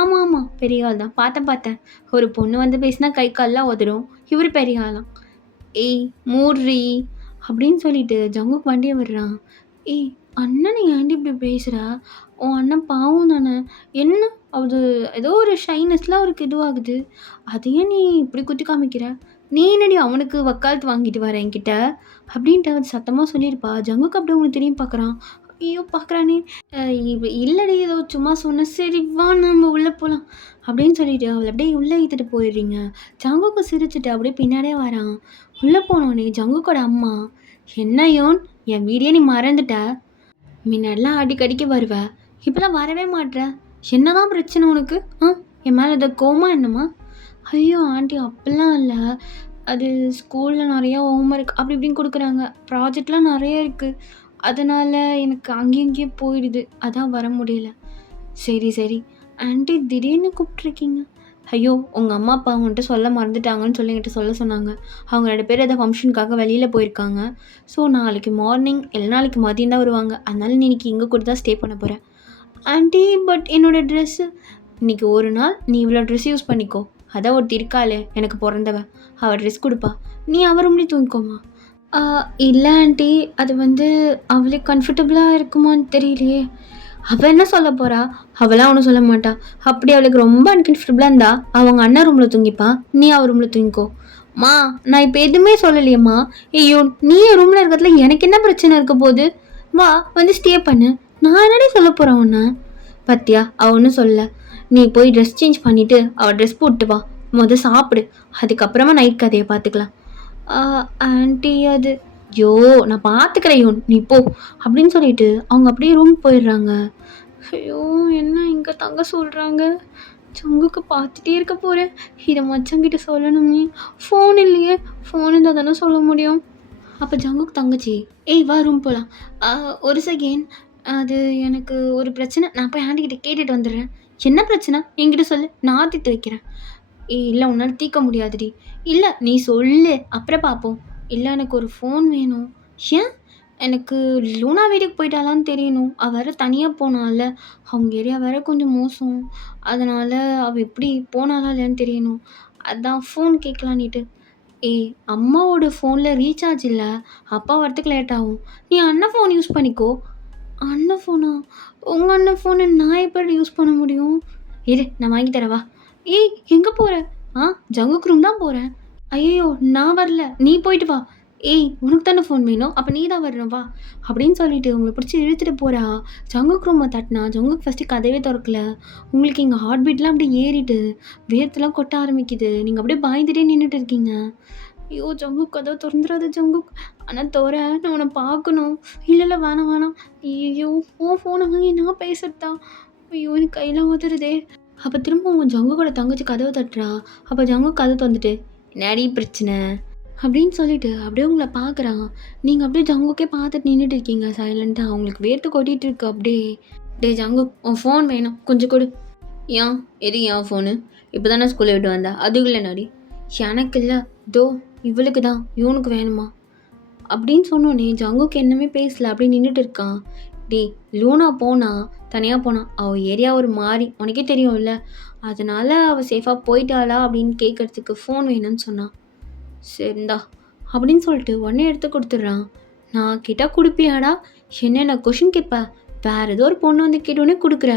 ஆமாம் பெரிய ஆள் தான். பார்த்தேன். ஒரு பொண்ணு வந்து பேசினா கை கால்லாம் உதறும். இவர் பெரிய ஆளாம். ஏய் மூட்றி அப்படின்னு சொல்லிட்டு ஜங்குக் வண்டியை விடுறான். ஏய் அண்ணனை ஏன்டி இப்படி பேசுற? உன் அண்ணன் பாவம் தானே. என்ன அது ஏதோ ஒரு ஷைனஸ்லாம் அவருக்கு இதுவாகுது. அதையே நீ இப்படி குத்தி காமிக்கிற? நீ என்னடி அவனுக்கு வக்காலத்து வாங்கிட்டு வர என்கிட்ட அப்படின்ட்டு அவன் சத்தமாக சொல்லியிருப்பா. ஜங்குக்கு அப்படி உனக்கு திரும்பி பார்க்குறான். ஐயோ பார்க்குறானே. இல்லடி ஏதோ சும்மா சொன்னேன். சரி வா நம்ம உள்ளே போகலாம் அப்படின்னு சொல்லிட்டு அவளை அப்படியே உள்ளே இழுத்துட்டு போயிடுறீங்க. ஜங்குக்கு சிரிச்சுட்டு அப்படியே பின்னாடியே வரான். உள்ளே போனோடனே ஜங்குக்கோட அம்மா, என்ன யோன் என் வீடியே நீ மறந்துட்ட? முன்னாடிலாம் அடிக்கடிக்கு வருவ, இப்போலாம் வரவே மாட்ற. என்னதான் பிரச்சனை உனக்கு? என் மேலே ஏதோ கோமா என்னம்மா? ஐயோ ஆண்டி அப்படிலாம் இல்லை. அது ஸ்கூலில் நிறையா ஹோம்ஒர்க் அப்படி இப்படின்னு கொடுக்குறாங்க. ப்ராஜெக்ட்லாம் நிறைய இருக்குது. அதனால் எனக்கு அங்கேயும் இங்கேயும் போயிடுது. அதான் வர முடியல. சரி ஆண்டி திடீர்னு கூப்பிட்ருக்கீங்க. ஐயோ உங்கள் அம்மா அப்பா அவங்கள்ட்ட சொல்ல மறந்துட்டாங்கன்னு சொல்லி என்கிட்ட சொல்ல சொன்னாங்க. அவங்க 2 பேர் ஏதோ ஃபங்க்ஷனுக்காக வெளியில் போயிருக்காங்க. ஸோ நாளைக்கு மார்னிங் இல்லை நாளைக்கு மதியம் தான் வருவாங்க. அதனால நீ இன்னைக்கு எங்கள் கூட தான் ஸ்டே பண்ண போகிறேன். ஆண்டி பட் என்னோடய ட்ரெஸ்ஸு. இன்றைக்கி ஒரு நாள் நீ இவ்வளோ ட்ரெஸ் யூஸ் பண்ணிக்கோ. அதான் ஒருத்தி இருக்காளே எனக்கு பிறந்தவ, அவள் ட்ரெஸ் கொடுப்பா. நீ அவ ரூம்லேயே தூங்கிக்கோமா. இல்லை ஆண்டி அது வந்து அவளுக்கு கம்ஃபர்டபுளாக இருக்குமான்னு தெரியலையே. அவள் என்ன சொல்ல போகிறா? அவளாம் ஒன்றும் சொல்ல மாட்டா. அப்படி அவளுக்கு ரொம்ப அன்கம்ஃபர்டபுளாக இருந்தா அவங்க அண்ணன் ரூமில் தூங்கிப்பா. நீ அவர் ரூமில் தூங்கிக்கோ. மா நான் இப்போ எதுவுமே சொல்லலையேம்மா. ஐயோ நீ என் ரூமில் இருக்கிறதுல எனக்கு என்ன பிரச்சனை இருக்க போகுது? வா வந்து ஸ்டே பண்ணு. நான் என்னடி சொல்ல போகிறேன் உன்னை? பத்தியா அவள் ஒன்றும் சொல்லலை. நீ போய் ட்ரெஸ் சேஞ்ச் பண்ணிவிட்டு அவள் ட்ரெஸ் போட்டு வா. சாப்பிடு. அதுக்கப்புறமா நைட் கதையை பார்த்துக்கலாம். ஆண்டி அது ஐயோ நான் பார்த்துக்கிறேன் யோன் நீ போ அப்படின்னு சொல்லிட்டு அவங்க அப்படியே ரூம் போயிடுறாங்க. ஐயோ என்ன இங்கே தங்க சொல்கிறாங்க? ஜங்குக்கு பார்த்துட்டே இருக்க போகிறேன். இதை மச்சங்கிட்ட சொல்லணுமே. ஃபோன் இல்லையே. ஃபோன் இருந்தால் தானே சொல்ல முடியும். அப்போ ஜங்குக்கு தங்கச்சி, ஏய் வா ரூம் போகலாம். ஒரு செகண்ட். அது எனக்கு ஒரு பிரச்சனை. நான் போய் ஆண்டிக்கிட்ட கேட்டுட்டு வந்துடுறேன். என்ன பிரச்சனை என்கிட்ட சொல்லு, நான் தீர்த்து வைக்கிறேன். ஏய் இல்லை உன்னால் தீர்க்க முடியாதுடி. இல்லை நீ சொல்லு அப்புறம் பார்ப்போம். இல்லை எனக்கு ஒரு ஃபோன் வேணும். ஏன்? எனக்கு லூனா வீட்டுக்கு போயிட்டாலான்னு தெரியணும். அவள் வேறு தனியாக போனால. அவங்க ஏரியா வேறு கொஞ்சம் மோசம். அதனால் அவள் எப்படி போனாலா இல்லையான்னு தெரியணும். அதான் ஃபோன் கேட்கலான்னிட்டு. ஏய் அம்மாவோட ஃபோனில் ரீசார்ஜ் இல்லை. அப்பா வரத்துக்கு லேட் ஆகும். நீ அண்ணன் ஃபோன் யூஸ் பண்ணிக்கோ. அண்ணன் ஃபோனா? உங்கள் அண்ணன் ஃபோனை நான் எப்படி யூஸ் பண்ண முடியும்? இரு நான் வாங்கி தரவா. ஏய் எங்கே போகிற? ஜங்குக் ரூம் தான் போகிறேன். ஐயோ நான் வரல, நீ போயிட்டு வா. ஏய் உனக்கு தானே ஃபோன் வேணும், அப்போ நீ தான் வரணும் வா அப்படின்னு சொல்லிட்டு உங்களை பிடிச்சி இழுத்துட்டு போகிறா. ஜங்குக் ரூமை தட்டினா ஜங்குக் ஃபஸ்ட்டு கதவே திறக்கல. உங்களுக்கு இங்கே ஹார்ட் பீட்லாம் அப்படியே ஏறிட்டு வேர்த்துலாம் கொட்ட ஆரம்பிக்குது. நீங்கள் அப்படியே பயந்துட்டே நின்றுட்டு இருக்கீங்க. ஐயோ ஜங்குக் கதவை திறந்துடாது ஜங்குக். ஆனால் தோற நான் உன்னை பார்க்கணும். இல்லை வேணாம். ஐயோ உன் ஃபோனை வாங்கி நான் பேசுறதா? ஐயோ எனக்கு கையெல்லாம் உதறுதே. அப்போ திரும்ப உன் ஜங்குக்கோட தங்கச்சி கதவை தட்டுறா. அப்போ ஜங்கு கதை தந்துட்டு என்னடி பிரச்சனை அப்படின்னு சொல்லிட்டு அப்படியே உங்களை பார்க்குறான். நீங்கள் அப்படியே ஜங்குக்கே பார்த்துட்டு நின்றுட்டு இருக்கீங்க சைலண்ட்டாக. அவங்களுக்கு வேர்த்து கொட்டிகிட்டு இருக்கு அப்படியே. டே ஜங்கு உன் ஃபோன் வேணும் கொஞ்சம் கொடு. ஏன் எது ஏன் ஃபோனு? இப்போ தானே ஸ்கூலில் விட்டு வந்தா அதுக்குள்ள நாடி. எனக்கு இல்லை தோ இவளுக்கு தான் இவனுக்கு வேணுமா அப்படின்னு சொன்னோன்னே ஜங்குக்கு என்னமே பேசல அப்படியே நின்றுட்டு இருக்கான். டே லூனா போனா தனியாக போனான். அவள் ஏரியா ஒரு மாறி உனக்கே தெரியும்ல. அதனால் அவள் சேஃபாக போயிட்டாளா அப்படின்னு கேட்குறதுக்கு ஃபோன் வேணும்னு சொன்னான். சரிந்தா அப்படின்னு சொல்லிட்டு உடனே எடுத்து கொடுத்துட்றான். நான் கேட்டால் கொடுப்பியாடா? என்ன நான் கொஷின் கேட்பேன். வேறு ஏதோ ஒரு பொண்ணு வந்து கேட்டோடனே கொடுக்குற.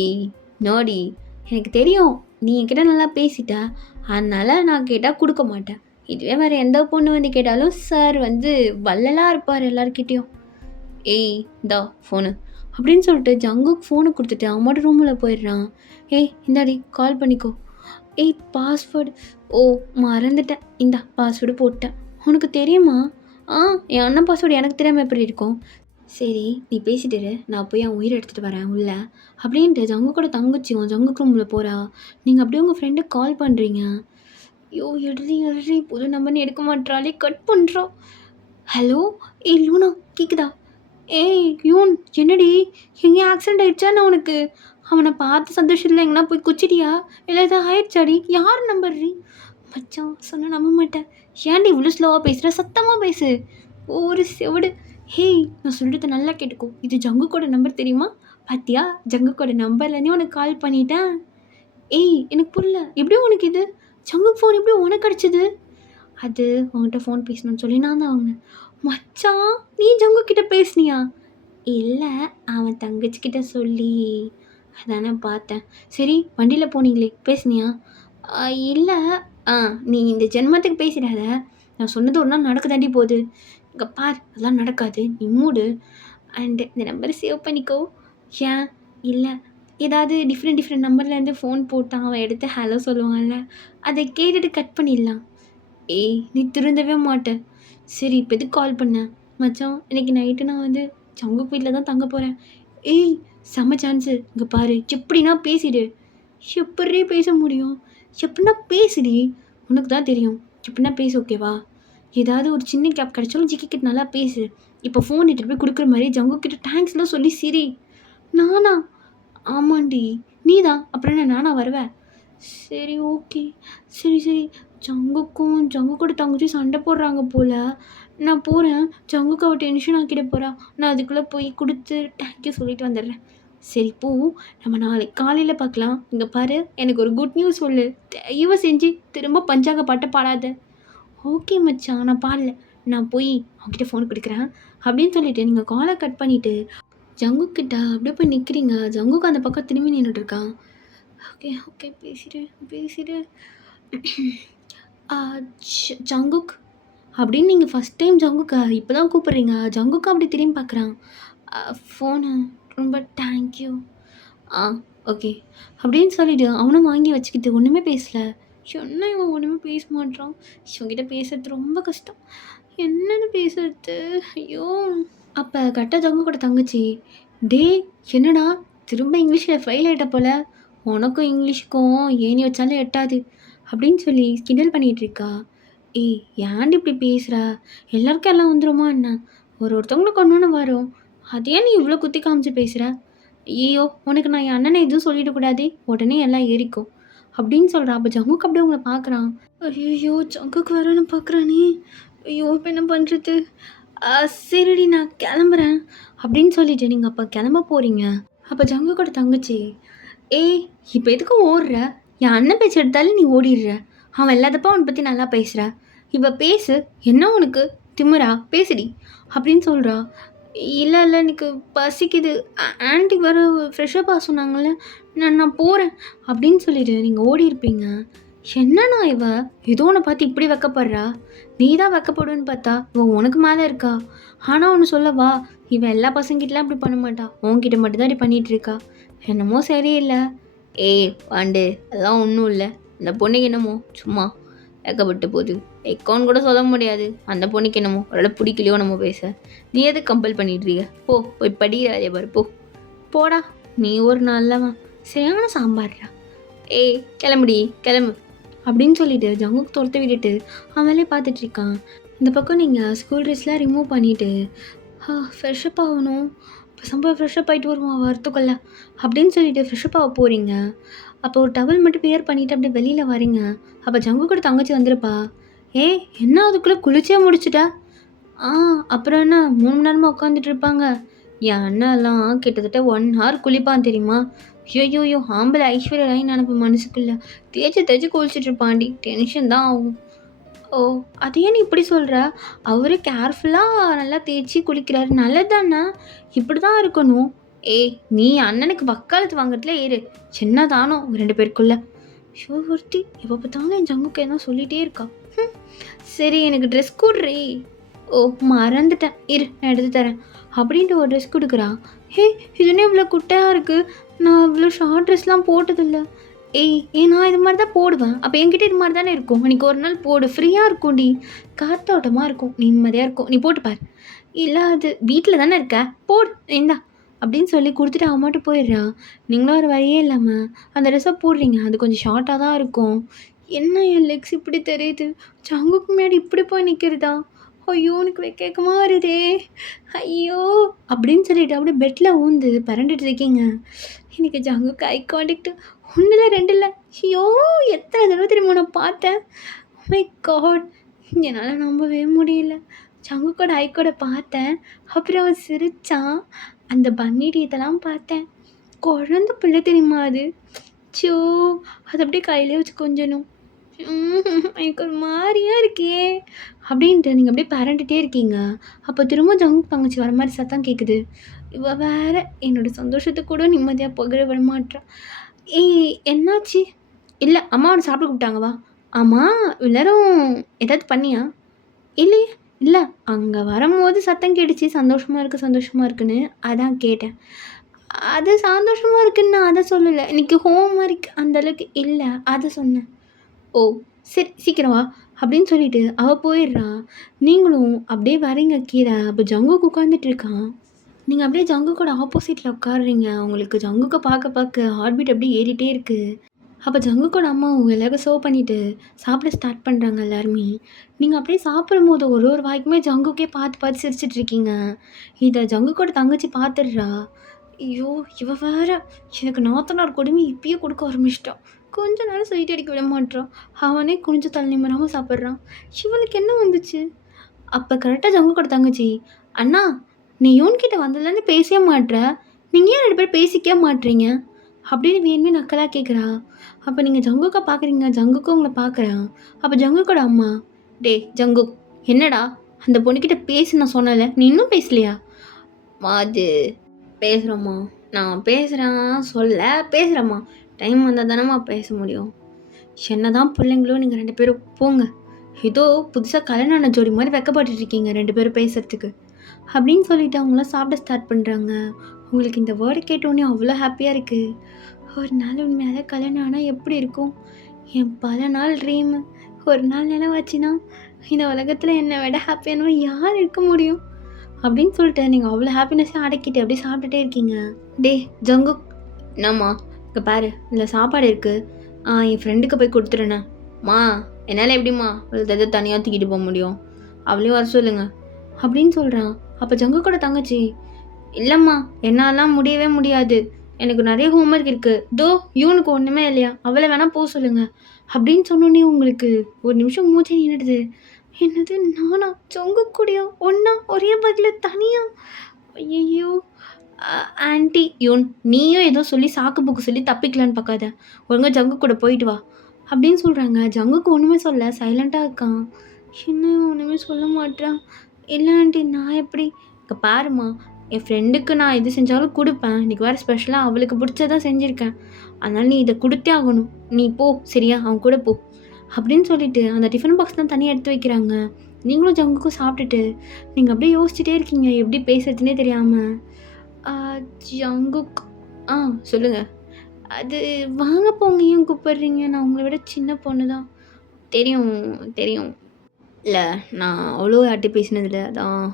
ஏய் நாடி எனக்கு தெரியும் நீ என்கிட்ட நல்லா பேசிட்ட, அதனால நான் கேட்டால் கொடுக்க மாட்டேன். இதுவே வேறு எந்த பொண்ணு வந்து கேட்டாலும் சார் வந்து வள்ளலாக இருப்பார் எல்லாருக்கிட்டேயும். ஏய் இந்தா ஃபோனு அப்படின்னு சொல்லிட்டு ஜங்குக்கு ஃபோனை கொடுத்துட்டு அவன் மட்டும் ரூமில் போயிடுறான். ஏய் இந்தாடி கால் பண்ணிக்கோ. ஏய் பாஸ்வேர்டு, ஓ மறந்துட்டேன், இந்தா பாஸ்வேர்டு போட்டேன். உனக்கு தெரியுமா? என் அண்ணன் பாஸ்வேர்டு எனக்கு தெரியாமல் எப்படி இருக்கும்? சரி நீ பேசிட்டு இரு, நான் போய் அவன் உயிரை எடுத்துகிட்டு வரேன் உள்ள அப்படின்ட்டு ஜங்கு கூட தங்கச்சியும் ஜங்குக்கு ரூமில் போகிறா. நீங்கள் அப்படியே உங்கள் ஃப்ரெண்டுக்கு கால் பண்ணுறீங்க. ஐயோ எடுறி புது நம்பர்னு எடுக்க மாட்டாளே, கட் பண்ணுறோம். ஹலோ ஏய் லூனா கேக்குதா? ஏய் யூன் என்னடி எங்கேயும் ஆக்சிடென்ட் ஆயிடுச்சா நான் உனக்கு? அவனை பார்த்து சந்தோஷத்தில் எங்கன்னா போய் குச்சிட்டியா இல்லை ஏதாவது ஆயிடுச்சாடி? யார் நம்பர்றி? மச்சான் சொன்ன நம்ப மாட்டேன். ஏன்டி இவ்வளோ ஸ்லோவாக பேசுகிற? சத்தமாக பேசு. ஒரு செவடு. ஹேய் நான் சொல்லிட்டு நல்லா கேட்டுக்கோ, இது ஜங்குக்கோட நம்பர் தெரியுமா? பாத்தியா ஜங்குக்கோட நம்பர்லேருந்தே உனக்கு கால் பண்ணிட்டேன். ஏய் எனக்கு புரியல, எப்படியும் உனக்கு இது ஜங்குக்கு ஃபோன் எப்படி உனக்கு கிடச்சிது? அது உங்கள்கிட்ட ஃபோன் பேசணும்னு சொல்லி நான் தான் அவங்க. மச்சான் நீ ஜங்கு கிட்ட பேசுனியா? இல்லை அவன் தங்கச்சிக்கிட்ட சொல்லி அதானே பார்த்தேன். சரி வண்டியில் போனீங்களே பேசுனியா? இல்லை. நீ இந்த ஜென்மத்துக்கு பேசிடாத, நான் சொன்னது ஒரு நாள் நடக்க தாண்டி போகுது. இங்கே பார் அதெல்லாம் நடக்காது, நீ மூடு. அண்டு இந்த நம்பரை சேவ் பண்ணிக்கோ. ஏன்? இல்லை ஏதாவது டிஃப்ரெண்ட் நம்பர்லேருந்து ஃபோன் போட்டான் அவன் எடுத்து ஹலோ சொல்லுவான்ல, அதை கேட்டுட்டு கட் பண்ணிடலாம். ஏய் நீ திருந்தவே மாட்டேன். சரி இப்போ எதுக்கு கால் பண்ண? மச்சான் இன்னைக்கு நைட்டு நான் வந்து ஜங்குக்கு வீட்டில் தான் தங்க போகிறேன். ஏய் செம்ம சான்ஸு, இங்கே பாரு எப்படின்னா பேசிடு. எப்படி பேச முடியும்? எப்படின்னா பேசுடி, உனக்கு தான் தெரியும் எப்படின்னா பேசு ஓகேவா? ஏதாவது ஒரு சின்ன கேப் கிடச்சாலும் ஜிக்கிக்கிட்ட நல்லா பேசு. இப்போ ஃபோன் எடுத்துகிட்டு போய் கொடுக்குற மாதிரி ஜங்குக்கிட்ட தேங்க்ஸ்லாம் சொல்லி சிரி. நானா? ஆமாண்டி நீ தான், அப்புறம் என்ன நானா வருவேன்? சரி ஓகே. சரி ஜங்குக்கும் ஜங்குக்கூட தங்கச்சி சண்டை போடுறாங்க போல், நான் போகிறேன். ஜங்குக்கு அவள் டென்ஷன் ஆக்கிட போகிறா, நான் அதுக்குள்ளே போய் கொடுத்து தேங்க்யூ சொல்லிட்டு வந்துடுறேன். சரி போ, நம்ம நாளைக்கு காலையில் பார்க்கலாம். இங்கே பாரு எனக்கு ஒரு குட் நியூஸ் சொல்லு, தயவு செஞ்சு திரும்ப பஞ்சாங்க பாட்டை பாடாத. ஓகே மச்சான் நான் பாடல, நான் போய் அவங்ககிட்ட ஃபோன் கொடுக்குறேன் அப்படின்னு சொல்லிவிட்டு நீங்கள் காலை கட் பண்ணிவிட்டு ஜங்குக்கிட்ட அப்படியே போய் நிற்கிறீங்க. ஜங்குக்கு அந்த பக்கம் திரும்பி நின்றுட்டு இருக்கான். ஓகே பேசிடு. ஜங்குக் அப்படின்னு நீங்கள் ஃபஸ்ட் டைம் ஜங்குக்கா இப்போ தான் கூப்பிட்றீங்க. ஜங்குக்கு அப்படி திரும்பி பார்க்குறான். ஃபோனு ரொம்ப தேங்க்யூ. ஓகே அப்படின்னு சொல்லிவிட்டு அவனும் வாங்கி வச்சுக்கிட்டு ஒன்றுமே பேசலை. என்ன இவன் ஒன்றுமே பேச மாட்டான், இவங்கிட்ட பேசுறது ரொம்ப கஷ்டம். என்னென்னு பேசுறது? ஐயோ. அப்போ கரெக்டாக ஜங்குக்கோட தங்கச்சி, டே என்னடா திரும்ப இங்கிலீஷில் ஃபெயில் ஆகிட்ட போல், உனக்கும் இங்கிலீஷுக்கும் ஏணி வச்சாலும் எட்டாது அப்படின்னு சொல்லி கிண்டல் பண்ணிகிட்டு இருக்கா. ஏய் ஏன்டி இப்படி பேசுகிறா? எல்லாருக்கும் எல்லாம் வந்துடுமா என்ன? ஒருத்தவங்களுக்கு ஒன்று வரும், அதே நீ இவ்வளோ குத்தி காமிச்சு பேசுகிற? ஐயோ உனக்கு நான் என் அண்ணனை எதுவும் சொல்லிடக்கூடாது, உடனே எல்லாம் ஏறிக்கும் அப்படின்னு சொல்கிறா. அப்போ ஜங்குக்கு அப்படியே உங்களை பார்க்குறான். ஐயோ ஜங்குக்கு வரணும்னு பார்க்குறானே, ஐயோ இப்போ என்ன பண்ணுறது? சரிடி நான் கிளம்புறேன் அப்படின்னு சொல்லிட்டு நீங்கள் அப்போ கிளம்ப போகிறீங்க. அப்போ ஜங்குக்கோட தங்கச்சி, ஏய் இப்போ எதுக்கு ஓடுற? என் அண்ணன் பேச்சு எடுத்தாலும் நீ ஓடிடுற, அவன் இல்லாதப்போ அவனை பற்றி நல்லா பேசுகிற, இப்போ பேசு, என்ன உனக்கு திமிரா? பேசுடி அப்படின்னு சொல்கிறா. இல்லை எனக்கு பசிக்குது, ஆன்ட்டி வர ஃப்ரெஷ்ஷப்பாக சொன்னாங்கள்ல, நான் போகிறேன் அப்படின்னு சொல்லிட்டு நீங்கள் ஓடி இருப்பீங்க. என்னண்ணா இவ ஏதோ ஒன்று பார்த்து இப்படி வைக்கப்படுறா? நீ தான் வைக்கப்படுன்னு பார்த்தா இவன் உனக்கு மேலே இருக்கா. ஆனால் ஒன்று சொல்லவா, இவன் எல்லா பசங்கிட்டலாம் இப்படி பண்ண மாட்டா, உன்கிட்ட மட்டும்தான் இப்படி பண்ணிகிட்டு இருக்கா. என்னமோ சரியில்லை. ஏய் பாண்டு அதெல்லாம் ஒன்றும் இல்லை, இந்த பொண்ணுக்கு என்னமோ சும்மா வைக்கப்பட்டு போகுது, எக்கோன்னு கூட சொல்ல முடியாது. அந்த பொண்ணுக்கு என்னமோ ஒரு பிடிக்கலையோ நம்ம பேச, நீ எதுக்கு கம்பல் பண்ணிட்டுருக்க? போய் படிக்கிற அதே பாரு போடா, நீ ஒரு நல்லவன், சரியான சாம்பார்டா. ஏய் கிளம்பு அப்படின்னு சொல்லிட்டு ஜங்குக்கு துரத்த விட்டுட்டு அவளே பார்த்துட்டு இருக்கான். இந்த பக்கம் நீங்கள் ஸ்கூல் ட்ரெஸ்லாம் ரிமூவ் பண்ணிவிட்டு ஃப்ரெஷ்ஷப் ஆகணும், பசங்க ஃப்ரெஷ்ஷப் ஆகிட்டு வருவான் வரத்துக்குள்ள அப்படின்னு சொல்லிட்டு ஃப்ரெஷ்ஷப் ஆக போகிறீங்க. அப்போ ஒரு டவல் மட்டும் பேர் பண்ணிவிட்டு அப்படியே வெளியில் வரீங்க. அப்போ ஜங்கு கூட தங்கச்சி வந்துருப்பா. என்ன அதுக்குள்ளே குளிச்சே முடிச்சுட்டா? அப்புறம் என்ன 3 மணி நேரமாக உட்காந்துட்டு இருப்பாங்க? என் அண்ணெல்லாம் கிட்டத்தட்ட 1 hour குளிப்பான் தெரியுமா? ஐயோ ஆம்பளை ஐஸ்வர்யா ராய் நினப்பு மனசுக்குள்ள தேய்ச்சி குளிச்சுட்டு இருப்பாண்டி, டென்ஷன் தான் ஆகும். ஓ அதையே நீ இப்படி சொல்கிற? அவரு கேர்ஃபுல்லாக நல்லா தேய்ச்சி குளிக்கிறாரு, நல்லது தானே, இப்படி தான் இருக்கணும். ஏய் நீ அண்ணனுக்கு வக்காலத்து வாங்குறதுல ஏறு, சின்னதானோ உங்க 2 பேருக்குள்ள. ஷோ ஒருத்தி எப்போ பார்த்தாலும் என் ஜங்குக்கு என்ன சொல்லிகிட்டே இருக்கா. சரி எனக்கு ட்ரெஸ் குடுறி. ஓ மறந்துட்டேன், இரு நான் எடுத்து தரேன் அப்படின்ட்டு ஒரு ட்ரெஸ் கொடுக்குறா. ஹே இதுன்னு இவ்வளோ குட்டையாக இருக்குது, நான் இவ்வளோ ஷார்ட் ட்ரெஸ்லாம் போட்டதில்லை. நான் இது மாதிரி தான் போடுவேன், அப்போ என்கிட்ட இது மாதிரி தானே இருக்கும், இன்னைக்கு ஒரு நாள் போடு, ஃப்ரீயாக இருக்கும்டி, காத்தோட்டமாக இருக்கும், நிம்மதியாக இருக்கும், நீ போட்டுப்பார். இல்லை அது வீட்டில் தானே இருக்க, போடு இந்தா அப்படின்னு சொல்லி கொடுத்துட்டு அவன் மட்டும் போயிடுறான். நீங்களும் ஒரு வழியே இல்லாமல் அந்த ட்ரெஸ்ஸை போடுறீங்க, அது கொஞ்சம் ஷார்ட்டாக தான் இருக்கும். என்ன என் லெக்ஸ் இப்படி தெரியுது, ஜங்குக்கு முன்னாடி இப்படி போய் நிற்கிறதா, ஐயோ எனக்கு வைக்கமா வருதே, ஐயோ அப்படின்னு சொல்லிட்டு அப்படியே பெட்டில் ஊந்து பரண்டுட்டு இருக்கீங்க. எனக்கு ஜங்குக்கு ஐ கான்டாக்ட் ஒன்றில் 2 இல்லை, ஐயோ எத்தனை தடவை தெரியுமா நான் பார்த்தேன். மை காட் என்னால் நம்பவே முடியல. ஜங்குக்கோட ஐக்கோட பார்த்தேன், அப்புறம் அவன் சிரித்தான், அந்த பன்னீர் இதெல்லாம் பார்த்தேன். குழந்த பிள்ளை தெரியுமா அது, சோ அதை அப்படியே கையிலே வச்சு கொஞ்சணும். எனக்கு ஒரு மாதிரியா இருக்கே அப்படின்ட்டு நீங்கள் அப்படியே பரண்டுட்டே இருக்கீங்க. அப்போ திரும்ப ஜங்கு தங்கச்சி வர மாதிரி சத்தம் கேட்குது. இவ வேற என்னோடய சந்தோஷத்தை கூட நிம்மதியாக பகிர விட மாட்டான். என்னாச்சு? இல்லை அம்மா அவனை சாப்பிட கூப்பிட்டாங்க வா. ஆமாம் எல்லாரும் ஏதாவது பண்ணியா? இல்லையே. இல்லை அங்கே வரும்போது சத்தம் கேட்டுச்சு, சந்தோஷமாக இருக்குது சந்தோஷமாக இருக்குன்னு, அதான் கேட்டேன். அது சந்தோஷமாக இருக்குன்னு நான் அதை சொல்லலை, இன்றைக்கி ஹோம் ஒர்க் அந்தளவுக்கு இல்லை அதை சொன்னேன். ஓ சரி சீக்கிரம் வா அப்படின்னு சொல்லிட்டு அவள் போயிடுறான். நீங்களும் அப்படியே வரீங்க கீழே. அப்போ ஜங்குக்கு உட்காந்துட்டு இருக்கான். நீங்கள் அப்படியே ஜங்குக்கோட ஆப்போசிட்டில் உட்காடுறீங்க. உங்களுக்கு ஜங்குக்கை பார்க்க பார்க்க ஹார்ட் பீட் அப்படியே ஏறிட்டே இருக்குது. அப்போ ஜங்குக்கோட அம்மா அவங்க எல்லாருக்கும் சர்வ் பண்ணிவிட்டு சாப்பிட ஸ்டார்ட் பண்ணுறாங்க எல்லாருமே. நீங்கள் அப்படியே சாப்பிடும்போது ஒரு ஒரு வாய்க்குமே ஜங்குக்கே பார்த்து பார்த்து சிரிச்சிட்ருக்கீங்க. இதை ஜங்குக்கோட தங்கச்சி பார்த்துடுறா. ஐயோ இவ வேற எனக்கு நாத்தனார் கொடுமை இப்பயே கொடுக்க ஆரம்பிச்சிட்டான், கொஞ்ச நேரம் ஸ்வீட் அடிக்க விட மாட்டான், அவனே குனிஞ்சு தலை நிம்மராமல் சாப்பிட்றான், இவளுக்கு என்ன வந்துச்சு? அப்போ கரெக்டாக ஜங்குக்கோட தங்கச்சி, அண்ணா நீ யூன்கிட்ட வந்ததுலேருந்து பேசவே மாட்ற, நீங்கள் ஏன் 2 பேரும் பேசிக்கவே மாட்றீங்க அப்படின்னு வேணுமே நக்கலாக கேட்குறா. அப்போ நீங்கள் ஜங்குக்கை பார்க்குறீங்க, ஜங்குக்கும் உங்களை பார்க்குறான். அப்போ ஜங்குக்கோட அம்மா, டே ஜங்குக் என்னடா அந்த பொண்ணுக்கிட்ட பேசு நான் சொன்னல, நீ இன்னும் பேசலையா? அது பேசுகிறோம்மா, நான் பேசுகிறேன் சொல்ல பேசுகிறேம்மா, டைம் வந்தால் தானேம்மா பேச முடியும். என்ன தான் பிள்ளைங்களும் நீங்கள் 2 பேரும் போங்க, ஏதோ புதுசாக கல்யாணம் ஆன ஜோடி மாதிரி வெக்கப்பட்டுருக்கீங்க 2 பேரும் பேசுகிறதுக்கு அப்படின்னு சொல்லிட்டு அவங்களாம் சாப்பிட ஸ்டார்ட் பண்ணுறாங்க. உங்களுக்கு இந்த வேர்டை கேட்டோன்னே அவ்வளோ ஹாப்பியாக இருக்குது. ஒரு நாள் உண்மையால கல்யாணம் ஆனால் எப்படி இருக்கும், என் பல நாள் ட்ரீமு ஒரு நாள் நினைவாச்சுன்னா இந்த உலகத்தில் என்னை விட ஹாப்பியானவன் யார் இருக்க முடியும் அப்படின்னு சொல்லிட்டு நீங்கள் அவ்வளோ ஹாப்பினஸ்ஸாக அடக்கிட்டு அப்படியே சாப்பிட்டுட்டே இருக்கீங்க. டே ஜங்குக் என்னம்மா இங்கே பாரு இல்லை சாப்பாடு இருக்குது, என் ஃப்ரெண்டுக்கு போய் கொடுத்துருண்ணே. மா என்னால் எப்படிம்மா எதாவது தனியாக தூக்கிட்டு போக முடியும், அவளையும் வர சொல்லுங்க அப்படின்னு சொல்கிறான். அப்போ ஜங்குக்கோட தங்கச்சி, இல்லைம்மா என்னாலாம் முடியவே முடியாது, எனக்கு நிறைய ஹோம்ஒர்க் இருக்குது, தோ யூனுக்கு ஒன்றுமே இல்லையா, அவளை வேணால் போக சொல்லுங்கள் அப்படின்னு சொன்னோன்னே உங்களுக்கு ஒரு நிமிஷம் மூச்சை நின்றுடுது. என்னது நானா ஜங்குக்கூடயா ஒன்றா ஒரே பதில் தனியாக? ஐயோ ஆன்ட்டி யூன் நீயும் ஏதோ சொல்லி சாக்கு புக்கு சொல்லி தப்பிக்கலான்னு பார்க்காத, ஒழுங்காக ஜங்கு கூட போயிட்டு வா அப்படின்னு சொல்கிறாங்க. ஜங்குக்கு ஒன்றுமே சொல்ல சைலண்ட்டாக இருக்கான். என்ன ஒன்றுமே சொல்ல மாட்டேறான். இல்லை ஆண்டி நான் எப்படி, இங்கே பாருமா என் ஃப்ரெண்டுக்கு நான் எது செஞ்சாலும் கொடுப்பேன், இன்றைக்கி வேறு ஸ்பெஷலாக அவளுக்கு பிடிச்சதான் செஞ்சுருக்கேன், அதனால் நீ இதை கொடுத்தே ஆகணும், நீ போ சரியா அவன் கூட போ அப்படின்னு சொல்லிட்டு அந்த டிஃபன் பாக்ஸ் தான் தனியாக எடுத்து வைக்கிறாங்க. நீங்களும் ஜங்குக்கும் சாப்பிட்டுட்டு நீங்கள் அப்படியே யோசிச்சுட்டே இருக்கீங்க எப்படி பேசுறதுனே தெரியாமல். ஜங்குக் சொல்லுங்கள். அது வாங்க போங்க ஏன் கூப்பிட்றீங்க, நான் உங்களை விட சின்ன பொண்ணு தான். தெரியும் தெரியும், இல்லை நான் அவ்வளோ யார்கிட்ட பேசினதில்லை அதான்.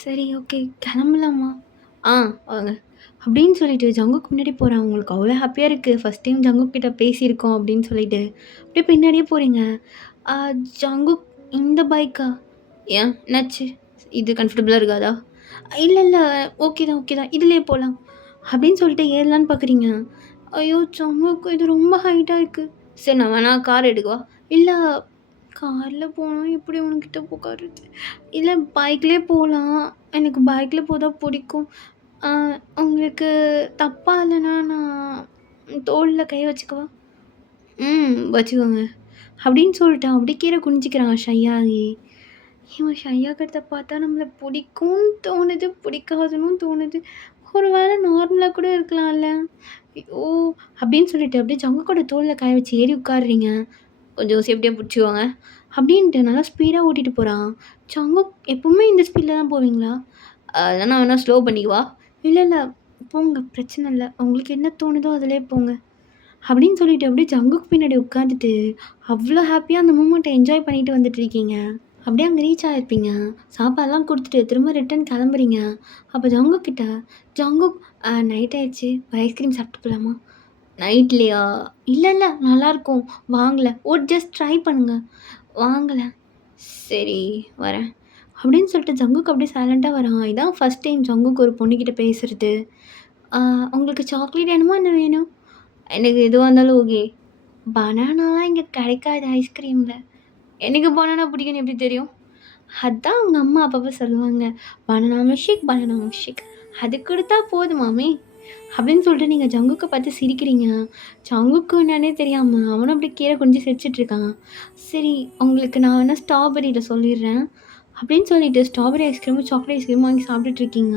சரி ஓகே கிளம்பலாமா? வாங்க அப்படின்னு சொல்லிட்டு ஜங்குக்கு முன்னாடி போகிறேன். உங்களுக்கு அவ்வளோ ஹாப்பியாக இருக்குது, ஃபஸ்ட் டைம் ஜங்குக் கிட்ட பேசியிருக்கோம் அப்படின்னு சொல்லிட்டு அப்படியே பின்னாடியே போகிறீங்க. ஜங்குக் இந்த பைக்கா? ஏன் என்னாச்சு, இது கம்ஃபர்டபுளாக இருக்காதா? இல்லை இல்லை ஓகே தான் இதிலே போகலாம் அப்படின்னு சொல்லிட்டு ஏறலான்னு பார்க்குறீங்க. ஐயோ ஜங்குக்கு இது ரொம்ப ஹைட்டாக இருக்குது. சரி நான் வேணா கார் எடுக்கவா? இல்லை காரில் போனால் எப்படி உனக்கிட்ட உட்காருது, இல்லை பைக்லேயே போகலாம், எனக்கு பைக்கில் போதான் பிடிக்கும். உங்களுக்கு தப்பாக இல்லைன்னா நான் தோளில் கை வச்சுக்கவா? வச்சுக்கோங்க அப்படின்னு சொல்லிட்டு அப்படியே கீழே குனிஞ்சிக்கிறாங்க ஷையாகி. இவன் ஷையாக்கிறத பார்த்தா நம்மளை பிடிக்கும்னு தோணுது, பிடிக்காதுன்னு தோணுது. ஒரு வேளை நார்மலா கூட இருக்கலாம்ல. ஐயோ! அப்படின்னு சொல்லிட்டு அப்படியே ஜங்குக்கோட தோள்ல கை வச்சு ஏறி உட்காருறீங்க. கொஞ்சம் சேஃப்டியா புடிச்சுக்கோங்க. அப்படின்ட்டு நல்லா ஸ்பீடா ஓட்டிட்டு போறான். ஜங்குக் எப்பவுமே இந்த ஸ்பீட்ல தான் போவீங்களா? அதெல்லாம் நான் வேணா ஸ்லோ பண்ணிக்கவா? இல்ல, இல்ல. போங்க பிரச்சனை இல்ல. உங்களுக்கு என்ன தோணுதோ அதிலயே போங்க. அப்படின்னு சொல்லிட்டு அப்படியே ஜங்குக்கு பின்னாடி உட்காந்துட்டு, அவ்ளோ ஹேப்பியா அந்த மூமெண்ட்ட என்ஜாய் பண்ணிட்டு வந்துட்டுருக்கீங்க. அப்படியே அங்க ரீச் ஆயிருப்பீங்க. சாப்பாடுலாம் குடுத்துட்டு திரும்ப ரிட்டர்ன் கிளம்புறீங்க. அப்ப ஜங்குக் கிட்ட, "ஜங்குக் நைட் ஆயிடுச்சு. ஒரு ஐஸ்கிரீம் சாப்பிட்டு போலாமா?" "நைட்லயா?" "இல்ல, இல்ல நல்லாருக்கும். வாங்களேன். ஜஸ்ட் ட்ரை பண்ணுங்க. வாங்களேன்." "சரி வரேன்." அப்படின்னு சொல்லிட்டு ஜங்குக் அப்படியே சைலண்ட்டா வரான். இதான் ஃபர்ஸ்ட் டைம் ஜங்குக் ஒரு பொண்ணுகிட்ட பேசுறது. "ஆ உங்களுக்கு சாக்லேட் வேணுமா? என்ன வேணும்?" "எனக்கு எதுவா இருந்தாலும் ஓகே." "பனானாலாம் இங்க கிடைக்காது ஐஸ்கிரீம்ல." "எனக்கு பனானா பிடிக்கும்னு எப்படி தெரியும்?" அதான் உங்க அம்மா அப்பப்ப சொல்லுவாங்க. "Banana milkshake, banana milkshake. அது குடுத்தா போதுமாமே!" அப்படின்னு சொல்லிட்டு நீங்க ஜங்குக்க பார்த்து சிரிக்கிறீங்க. ஜங்குக்கு என்னன்னே தெரியாம அவனும் அப்படியே கீழ குனிஞ்சு சிரிச்சுட்டு இருக்கான். "சரி உங்களுக்கு நான் வேணா ஸ்ட்ராபெர்ரில சொல்லிடுறேன்." அப்படின்னு சொல்லிட்டு ஸ்ட்ராபெர்ரி ஐஸ்கிரீமும், சாக்லேட் ஐஸ்கிரீமும் வாங்கி சாப்பிட்டுட்டு இருக்கீங்க.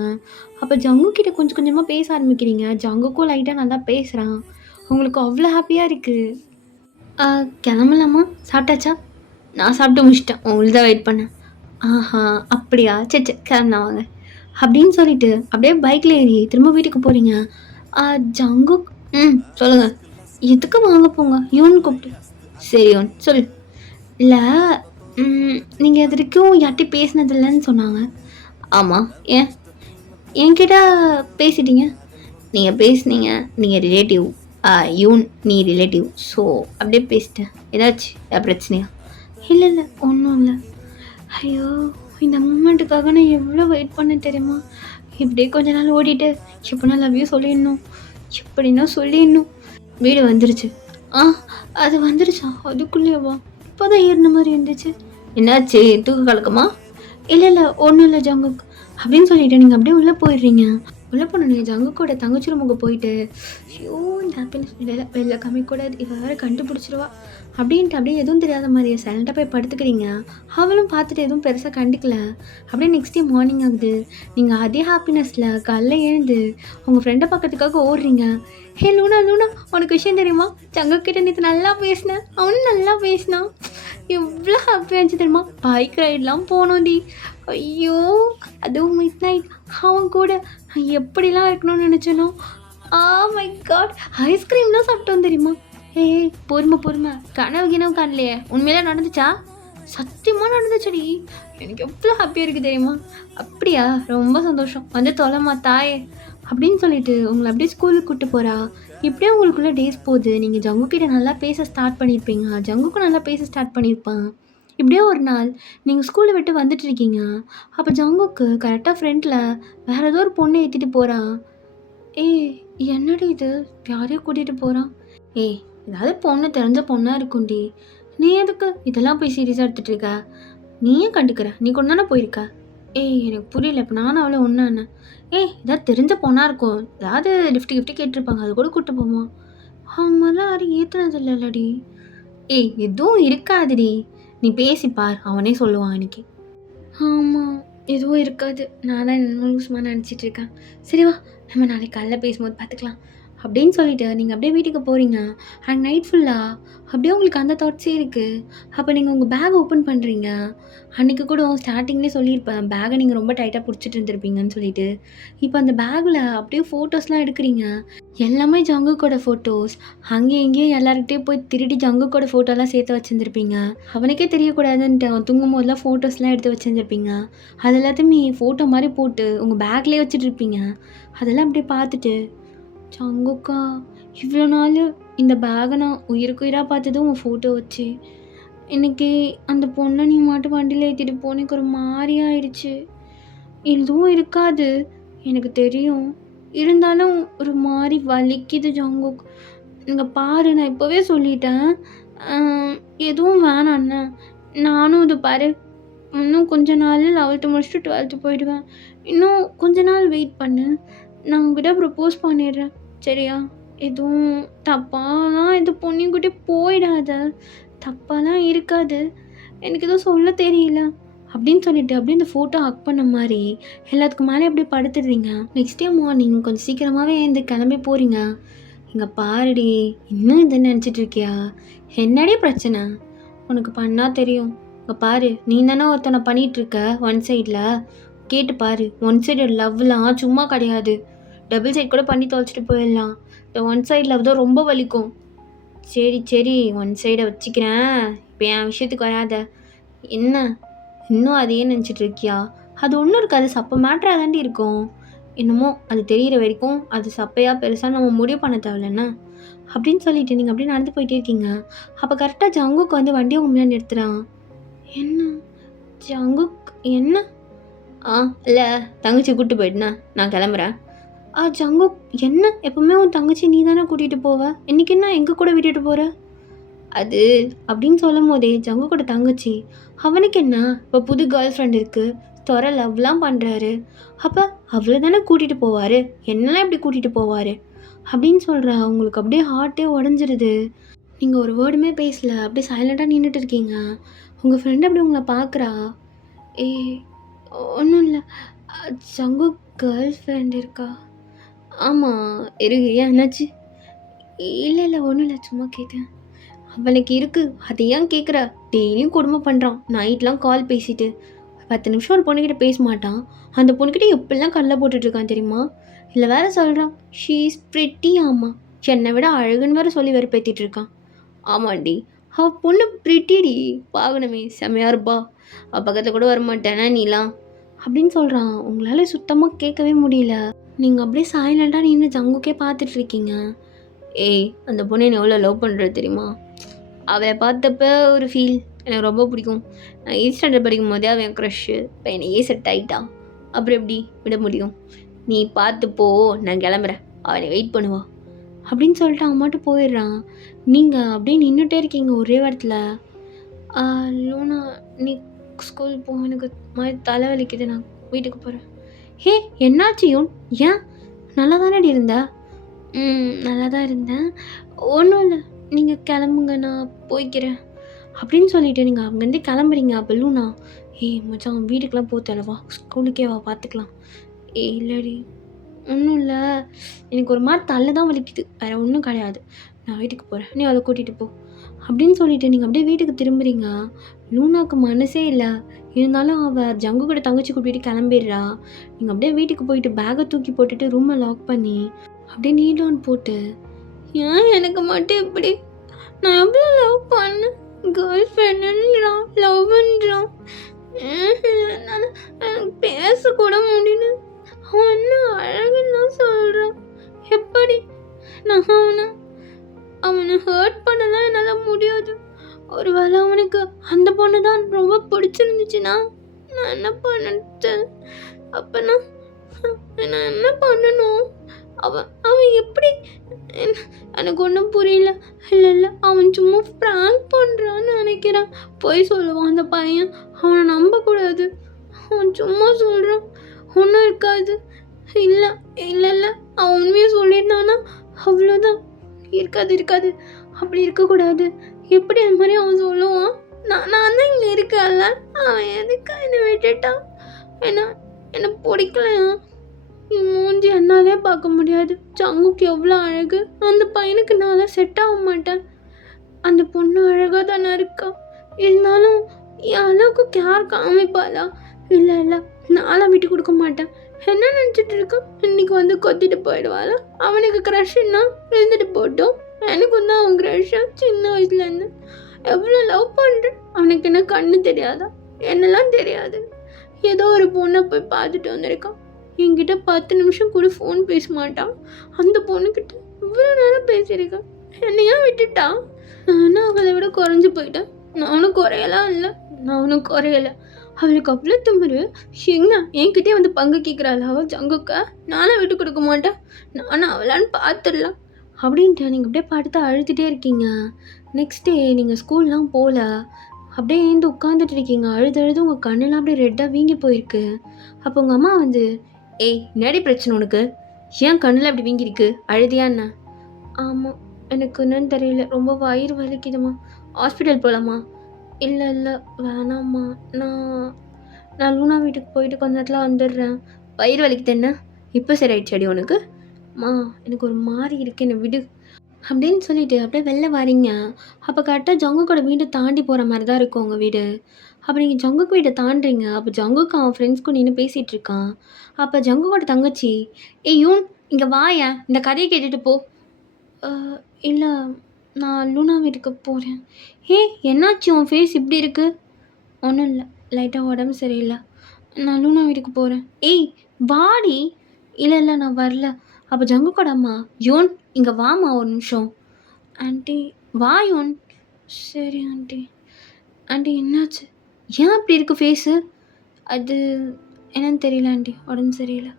அப்ப ஜங்கு கிட்ட கொஞ்சம் கொஞ்சமா பேச ஆரம்பிக்கிறீங்க. ஜங்குக்கும் லைட்டா நல்லா பேசுறான். உங்களுக்கு அவ்ளோ ஹேப்பியா இருக்கு. "ஆ கிளம்பலாமா? சாப்பிட்டாச்சா?" "நான் சாப்பிட்டு முடிச்சுட்டேன். உங்களுக்கு தான் வெயிட் பண்ணேன்." "ஆஹா! அப்படியா? சரி, சரி கிளம்பலாம் வாங்க." அப்படின்னு சொல்லிட்டு அப்படியே பைக்ல ஏறி திரும்ப வீட்டுக்கு போறீங்க. ஆ ஜங்குக் சொல்லுங்க. "எதுக்கு வாங்க போங்க? யூன்னு கூப்பிட்டு." "சரி யூன் சொல்லு." "இல்ல நீங்க இதுவரைக்கும் யார்ட்டயும் பேசினது இல்லன்னு சொன்னாங்க." "ஆமா. ஏன்?" "என்கிட்ட பேசிட்டீங்க." "நீங்க பேசுனீங்க. நீங்க ரிலேட்டிவ். ஆ யூன் நீ ரிலேட்டிவ். ஸோ அப்படியே பேசிட்டேன். ஏதாச்சும் பிரச்சனையா?" "இல்ல, இல்ல. ஒண்ணும் இல்ல." ஐயோ! இந்த மூமெண்ட்டுக்காக நான் எவ்ளோ வெயிட் பண்ணேன் தெரியுமா? இப்படியே கொஞ்ச நாள் ஓடிட்டு, எப்ப நான் லவ் யூ சொல்லிடணும். எப்படின்னா சொல்லிடணும். வீடு வந்துருச்சு. ஆ அது வந்துருச்சா? அதுக்குள்ளேயேவா? இப்பதான் ஏறுன மாரி இருந்துச்சு. என்னாச்சு? தூக்க கலக்கமா? இல்ல, இல்ல. ஒண்ணும் இல்ல ஜங்குக். அப்படின்னு சொல்லிட்டு நீங்க அப்படியே உள்ள போயிடுறீங்க. உள்ள போனோனே ஜங்குக்கோட தங்கச்சி ரூமுக்கு போயிட்டு, ஐயோ! இந்த ஹாப்பினஸ் வெளில காமிக்கக்கூடாது. இவ வேற கண்டுபிடிச்சிருவா. அப்படின்ட்டு அப்படியே எதுவும் தெரியாத மாரியே சைலண்ட்டா போய் படுத்துக்கிறீங்க. அவளும் பார்த்துட்டு எதுவும் பெருசா கண்டுக்கல. அப்படியே நெக்ஸ்ட் டே மார்னிங் ஆகுது. நீங்க அதே ஹாப்பினஸ்ல காலைல எழுந்து உங்க ஃப்ரெண்ட பார்க்கறதுக்காக ஓடுறீங்க. "ஹே லூனா, லூனா உனக்கு விஷயம் தெரியுமா? ஜங்குக் கிட்ட நேத்து நல்லா பேசினேன். அவனும் நல்லா பேசினான்." எவ்ளோ ஹாப்பியா இருந்துச்சு தெரியுமா? பைக் ரைட்லாம் போனோம்டி. ஐயோ! அதுவும் மிட் நைட் அவன் கூட நான் எப்படிலாம் இருக்கணும்னு நெனச்சேனோ! My God! ஐஸ்கிரீம்லாம் சாப்பிட்டோம் தெரியுமா? ஏய் பொறும, பொறும. கனவு கினவு காணலையே! உண்மையிலே நடந்துச்சா? சத்தியமா நடந்துச்சுடி. எனக்கு எவ்ளோ ஹாப்பியா இருக்கு தெரியுமா? அப்படியா? ரொம்ப சந்தோஷம். வந்து தொலைம்மா தாயே! அப்படின்னு சொல்லிட்டு உங்கள அப்படியே ஸ்கூலுக்கு கூட்டு போறா. இப்படியே உங்களுக்குள்ள டேஸ் போது. நீங்க ஜங்கு கிட்ட நல்லா பேச ஸ்டார்ட் பண்ணியிருப்பீங்க. ஜங்குக்கும் நல்லா பேச ஸ்டார்ட் பண்ணியிருப்பான். இப்படியே ஒரு நாள் நீங்க ஸ்கூல விட்டு வந்துட்டு இருக்கீங்க. அப்ப ஜங்குக்கு கரெக்ட்டா ஃப்ரண்ட்ல வேற ஏதோ ஒரு பொண்ண ஏத்திட்டு போறான். ஏய்! என்னடி இது? யாரையோ கூட்டிட்டு போறான். ஏய்! ஏதாவது பொண்ணு தெரிஞ்ச பொண்ணா இருக்கும்டி. நீ எதுக்கு இதெல்லாம் போய் சீரியஸா எடுத்துட்டு இருக்க? நீ ஏன் கண்டுக்கிற? நீ கூட தானே போயிருக்க. ஏய்! எனக்கு புரியல. இப்ப நானும் அவளும் ஒண்ணா என்ன? ஏய்! ஏதாவது தெரிஞ்ச பொண்ணா இருக்கும். ஏதாவது லிஃப்ட் கிஃப்ட் கேட்டுருப்பாங்க. அது கூட கூட்டு போமா? அவங்க மாரிலாம் யாரும் ஏத்துனது இல்லலடி. ஏய்! எதுவும் இருக்காதுடி. நீ பேசி பார். அவனே சொல்லுவான் அன்னைக்கு. ஆமா. எதுவும் இருக்காது. நான் தான் என்னமோ லூசுமா நெனச்சிட்டு இருக்கேன். சரி வா! நம்ம நாளைக்கு காலைல பேசும்போது பார்த்துக்கலாம். அப்படின்னு சொல்லிட்டு நீங்க அப்படியே வீட்டுக்கு போறீங்க. அண்ட் நைட் ஃபுல்லா அப்படியே உங்களுக்கு அந்த தாட்ஸே இருக்கு. அப்ப நீங்க உங்க பேக் ஓப்பன் பண்றீங்க. அன்னைக்கு கூட ஸ்டார்ட்டிங்லேயே சொல்லியிருப்பேன். பேக்க நீங்க ரொம்ப டைட்டா புடிச்சிட்டு இருந்திருப்பீங்கன்னு சொல்லிட்டு. இப்ப அந்த பேக்ல அப்படியே ஃபோட்டோஸ்லாம் எடுக்குறீங்க. எல்லாமே ஜங்குக்கோட ஃபோட்டோஸ். அங்கேயும் இங்கேயும் எல்லார்கிட்டயும் போய் திருடி ஜங்குக்கோட ஃபோட்டோலாம் சேர்த்து வச்சிருந்திருப்பீங்க. அவனுக்கே தெரியக்கூடாதுன்ட்டு அவன் தூங்கும்போதெல்லாம் ஃபோட்டோஸ்லாம் எடுத்து வச்சிருந்திருப்பீங்க. அது எல்லாத்தையுமே ஃபோட்டோ மாரி போட்டு உங்க பேக்லயே வச்சுட்ருப்பீங்க. அதெல்லாம் அப்படியே பார்த்துட்டு, "ஜங்குக்கா, இவ்வளோ நாளு இந்த பேக்க நான் உயிருக்கு உயிரா பார்த்தது உன் ஃபோட்டோ வச்சு. இன்னைக்கு அந்த பொண்ண நீ மாட்டும் வண்டியில ஏத்திட்டு போனக்கு ஒரு மாரி ஆயிடுச்சு. எதுவும் இருக்காது. எனக்கு தெரியும். இருந்தாலும் ஒரு மாரி வலிக்குது ஜங்குக். இங்க பாரு நான் இப்பவே சொல்லிட்டேன். அ எதுவும் வேணான்னு. நானும் இது பாரு இன்னும் கொஞ்ச நாள்ல 11த் முடிச்சுட்டு 12த் போயிடுவேன். இன்னும் கொஞ்ச நாள் வெயிட் பண்ணு. நான் உன்கிட்ட ப்ரப்போஸ் பண்ணிடுறேன். சரியா? எதுவும் தப்பாலாம் எது பொண்ணுங்கிட்ட போயிடாத. தப்பாலாம் இருக்காது. எனக்கு எதுவும் சொல்ல தெரியல. அப்படின்னு சொல்லிட்டு அப்படியே இந்த ஃபோட்டோ ஹக் பண்ண மாதிரி எல்லாத்துக்கும் மேலே அப்படியே படுத்துடுறீங்க. நெக்ஸ்ட் டே மார்னிங் கொஞ்சம் சீக்கிரமாகவே எழுந்து கிளம்பி போகிறீங்க. இங்கே பாருடி, இன்னும் இதை நினச்சிட்டு இருக்கியா? என்னடி பிரச்சனை? உனக்கு பண்ணால் தெரியும். இங்கே பாரு, நீ தானே ஒருத்தனை பண்ணிகிட்ருக்க ஒன் சைடில். கேட்டு பாரு, ஒன் சைடு லவ்லாம் சும்மா கிடையாது. டபுள் சைட் கூட பண்ணி தொலைச்சிட்டு போயிடலாம். இந்த ஒன் சைடு லவ் தான் ரொம்ப வலிக்கும். சரி ஒன் சைடை வச்சுக்கிறேன், இப்போ என் விஷயத்துக்கு வராத. என்ன இன்னும் அதையே நினச்சிட்டு இருக்கியா? அது ஒன்றும் இருக்காது, சப்பை மேட்ராக தாண்டி இருக்கும். என்னமோ அது தெரிகிற வரைக்கும் அது சப்பையாக பெருசாக நம்ம முடிவு பண்ண தேவையில்லண்ணா அப்படின்னு சொல்லிட்டு நீங்கள் அப்படியே நடந்து போயிட்டே இருக்கீங்க. அப்போ கரெக்டாக ஜங்குக்கு வந்து வண்டியை உண்மையாக நிறுத்துகிறான். என்ன ஜங்குக் என்ன? இல்லை, தங்கச்சி கூப்பிட்டு போயிட்டுண்ணா, நான் கிளம்புறேன். ஜங்குக் என்ன? எப்பவுமே உன் தங்கச்சி நீ தானே கூட்டிகிட்டு போவ, இன்றைக்கி என்ன எங்கள் கூட விட்டுட்டு போகிற? அது அப்படின்னு சொல்லும் போதே ஜங்குக்கோட தங்கச்சி, அவனுக்கு என்ன இப்போ புது கேர்ள் ஃப்ரெண்ட் இருக்குது, தொர லவ்லாம் பண்ணுறாரு, அப்போ அவளை தானே கூட்டிகிட்டு போவார், என்னெல்லாம் இப்படி கூட்டிகிட்டு போவார் அப்படின்னு சொல்கிறா. அவங்களுக்கு அப்படியே ஹார்ட்டே உடஞ்சிருது. நீங்கள் ஒரு வேர்டுமே பேசல, அப்படியே சைலண்ட்டாக நின்றுட்டு இருக்கீங்க. உங்கள் ஃப்ரெண்டு அப்படி உங்களை பார்க்குறா. ஒன்றும் இல்லை, ஜங்கு கேர்ள் ஃப்ரெண்ட் இருக்கா? ஆமாம் இருக்கு, ஏன் என்னாச்சு? இல்லை ஒன்றும் இல்லை, சும்மா கேட்டேன். அவனுக்கு இருக்குது, அதை ஏன் கேட்குற? டெய்லியும் கொடுமை பண்ணுறான், நைட்லாம் கால் பேசிட்டு 10 நிமிஷம் ஒரு பொண்ணுக்கிட்ட பேச மாட்டான். அந்த பொண்ணுக்கிட்ட எப்படிலாம் கல்லை போட்டுட்ருக்கான் தெரியுமா? இல்லை வேறு சொல்கிறான் ஷீ இஸ் ப்ரிட்டி. ஆமாம், என்னை விட அழகுன்னு வேறு சொல்லி வெறுப்பேற்றிட்டு இருக்கான். ஆமாண்டி, அவள் பொண்ணு ப்ரிட்டிடி, பார்க்கணுமே, செம்மையாக இருப்பா, பக்கத்தில் கூட வரமாட்டேனா நீலாம் அப்படின்னு சொல்கிறான். உங்களால் சுத்தமாக கேட்கவே முடியல. நீங்கள் அப்படியே சைலண்ட்டாக நின்று ஜங்குக்கே பார்த்துட்ருக்கீங்க. அந்த பொண்ணு என்ன எவ்வளோ லவ் பண்ணுறது தெரியுமா? அவளை பார்த்தப்ப ஒரு ஃபீல் எனக்கு ரொம்ப பிடிக்கும். நான் 8th ஸ்டாண்டர்ட் படிக்கும் போதே அவன் க்ரஷ்ஷு, இப்போ என்னையே செட் ஆகிட்டான். அப்புறம் எப்படி விட முடியும்? நீ பார்த்துப்போ, நான் கிளம்புறேன், அவனை வெயிட் பண்ணுவா அப்படின்னு சொல்லிட்டு அவன் மட்டும் போயிடுறான். நீங்கள் அப்படியே நின்றுட்டே இருக்கீங்க ஒரே இடத்துல. லூனா, நீ ஸ்கூல் போ, எனக்கு மாதிரி தலைவலிக்குது, நான் வீட்டுக்கு போகிறேன். என்னாச்சு யோன்? ஏன்? நல்லா தானடி இருந்த? நல்லா தான் இருந்தேன், ஒன்றும் இல்லை, நீங்கள் கிளம்புங்க, நான் போய்க்கிறேன் அப்படின்னு சொல்லிவிட்டு நீங்கள் அங்கேருந்து கிளம்புறீங்க. அப்போ லூனா, மச்சான் வீட்டுக்கெலாம் போத்தலவா, ஸ்கூலுக்கே வா, பார்த்துக்கலாம். இல்லடி, ஒன்றும் இல்லை, எனக்கு ஒரு மாதிரி தலை தான் வலிக்குது, வேறு ஒன்றும் கிடையாது, நான் வீட்டுக்கு போகிறேன், நீ அவளை கூட்டிகிட்டு போ அப்படின்னு சொல்லிவிட்டு நீங்கள் அப்படியே வீட்டுக்கு திரும்புறீங்க. லூனாவுக்கு மனசே இல்லை, இருந்தாலும் அவள் ஜங்கு கூட தங்கச்சி கூட்டிகிட்டு கிளம்பிடுறா. நீங்கள் அப்படியே வீட்டுக்கு போயிட்டு பேக்கை தூக்கி போட்டுட்டு ரூமை லாக் பண்ணி அப்படியே நீட் ஆன் போட்டு, ஏன் எனக்கு மட்டும் இப்படி? நான் எவ்வளோ லவ் பண்ணேன், கேர்ள் ஃப்ரெண்டுன்றான், லவ் பண்ணுறான், என்னால் எனக்கு பேசக்கூட முடியல. அவன் என்ன அழகுன்னு தான் சொல்கிறான். எப்படி நான் அவனை ஹர்ட் பண்ணலாம் என்னால் முடியாது. ஒரு வேளை அவனுக்கு அந்த பொண்ணு தான் ரொம்ப பிடிச்சிருந்துச்சுன்னா நான் என்ன பண்ணது? அப்போ நான் என்ன பண்ணணும்? அவன் எப்படி? எனக்கு ஒன்றும் புரியல. இல்லை, அவன் சும்மா ப்ராங்க் பண்ணுறான்னு நினைக்கிறான். போய் சொல்லுவான் அந்த பையன், அவனை நம்பக்கூடாது. அவன் சும்மா சொல்கிறான், ஒன்றும் இருக்காது. இல்லை, அவன் உண்மையை சொல்லியிருந்தானா அவ்வளோதான். இருக்காது, அப்படி இருக்கக்கூடாது. எப்படி அந்த மாதிரி அவன் சொல்லுவான்? நான் தான் இங்கே இருக்கல, அவன் எதுக்கா என்னை விட்டுட்டான்? என்னை பிடிக்கலையா? மூஞ்சி என்னாலே பார்க்க முடியாது. ஜங்குக்கு எவ்வளோ அழகு, அந்த பையனுக்கு நான் செட் ஆக மாட்டேன். அந்த பொண்ணு அழகாக தானே இருக்கா, இருந்தாலும் என் அளவுக்கு கேர் காமிப்பாளா? இல்லை, நான்லாம் விட்டு கொடுக்க மாட்டேன். என்ன நினச்சிட்டு இருக்கான்? இன்னைக்கு வந்து கொத்திட்டு போயிடுவாளா? அவனுக்கு க்ரஷ்ன்னா இருந்துட்டு போட்டோம், எனக்கு வந்து அவன் க்ரஷ்ஷா சின்ன வயசுலேருந்து எவ்வளோ லவ் பண்ணுறேன். அவனுக்கு என்ன கண்ணு தெரியாதா? என்னெல்லாம் தெரியாது. ஏதோ ஒரு பொண்ணை போய் பார்த்துட்டு வந்திருக்கான். என்கிட்ட 10 நிமிஷம் கூட ஃபோன் பேச மாட்டான். அந்த பொண்ணுக்கிட்ட இவ்வளோ நேரம் பேசியிருக்கேன். என்னையா விட்டுட்டான்? நானும் அவளை விட குறைஞ்சி போயிட்டேன். நானும் குறையலை. அவளுக்கு அவ்வளோ திமிரு. எங்க என்கிட்டே வந்து பங்கு கேட்குறாள் அவள் ஜங்குக்க. நானும் விட்டு கொடுக்க மாட்டேன், நானும் அவளான்னு பார்த்துடலாம் அப்படின்ட்டு நீங்கள் அப்படியே படுத்து அழுதுகிட்டே இருக்கீங்க. நெக்ஸ்ட் டே நீங்கள் ஸ்கூல்லாம் போகல, அப்படியே ஏந்து உட்காந்துட்டு இருக்கீங்க. அழுது உங்கள் கண்ணெல்லாம் அப்படியே ரெட்டாக வீங்கி போயிருக்கு. அப்போ உங்கள் அம்மா வந்து, என்னடி பிரச்சனை உனக்கு? ஏன் கண்ணில் அப்படி வீங்கிருக்கு? அழுதியா என்ன? ஆமாம், எனக்கு என்னன்னு தெரியல, ரொம்ப வயிறு வலிக்குதுமா, ஹாஸ்பிட்டல் போகலாமா? இல்லை வேணாம்மா, நான் நான் லூனா வீட்டுக்கு போயிட்டு கொஞ்ச நேரத்தில் வந்துடுறேன். வயிறு வலிக்குது என்ன? இப்போ சரி ஆயிடுச்சடி உனக்கு? அம்மா எனக்கு ஒரு மாதிரி இருக்கு, என்னை விடு அப்படின்னு சொல்லிட்டு அப்படியே வெளில வரீங்க. அப்போ கரெக்டாக ஜங்குக்கோட வீடு தாண்டி போகிற மாதிரி தான் இருக்கும் உங்கள் வீடு. அப்போ நீங்கள் ஜங்குக்கு வீட்டை தாண்டுறீங்க. அப்போ ஜங்குக்கு அவன் ஃப்ரெண்ட்ஸ்க்கு நின்று பேசிகிட்டு இருக்கான். அப்போ ஜங்குக்கோட தங்கச்சி, ஏய் யூன் இங்கே வாயேன், இந்த கதையை கேட்டுட்டு போ. இல்லை நான் லூனா வீட்டுக்கு போகிறேன். என்னாச்சு உன் ஃபேஸ் இப்படி இருக்குது? ஒன்றும் இல்லை, லைட்டாக உடம்பு சரியில்லை. நான் லூனா வீட்டுக்கு போகிறேன். ஏய் வாடி. இல்லை நான் வரல. அப்போ ஜங்குக்கோட அம்மா, யோன் இங்கே வாம்மா ஒரு நிமிஷம். ஆண்டி வா யோன். சரி ஆண்டி. ஆண்டி என்னாச்சு? ஏன் அப்படி இருக்குது ஃபேஸு? அது என்னன்னு தெரியல ஆண்டி, உடம்பு சரியில்லை.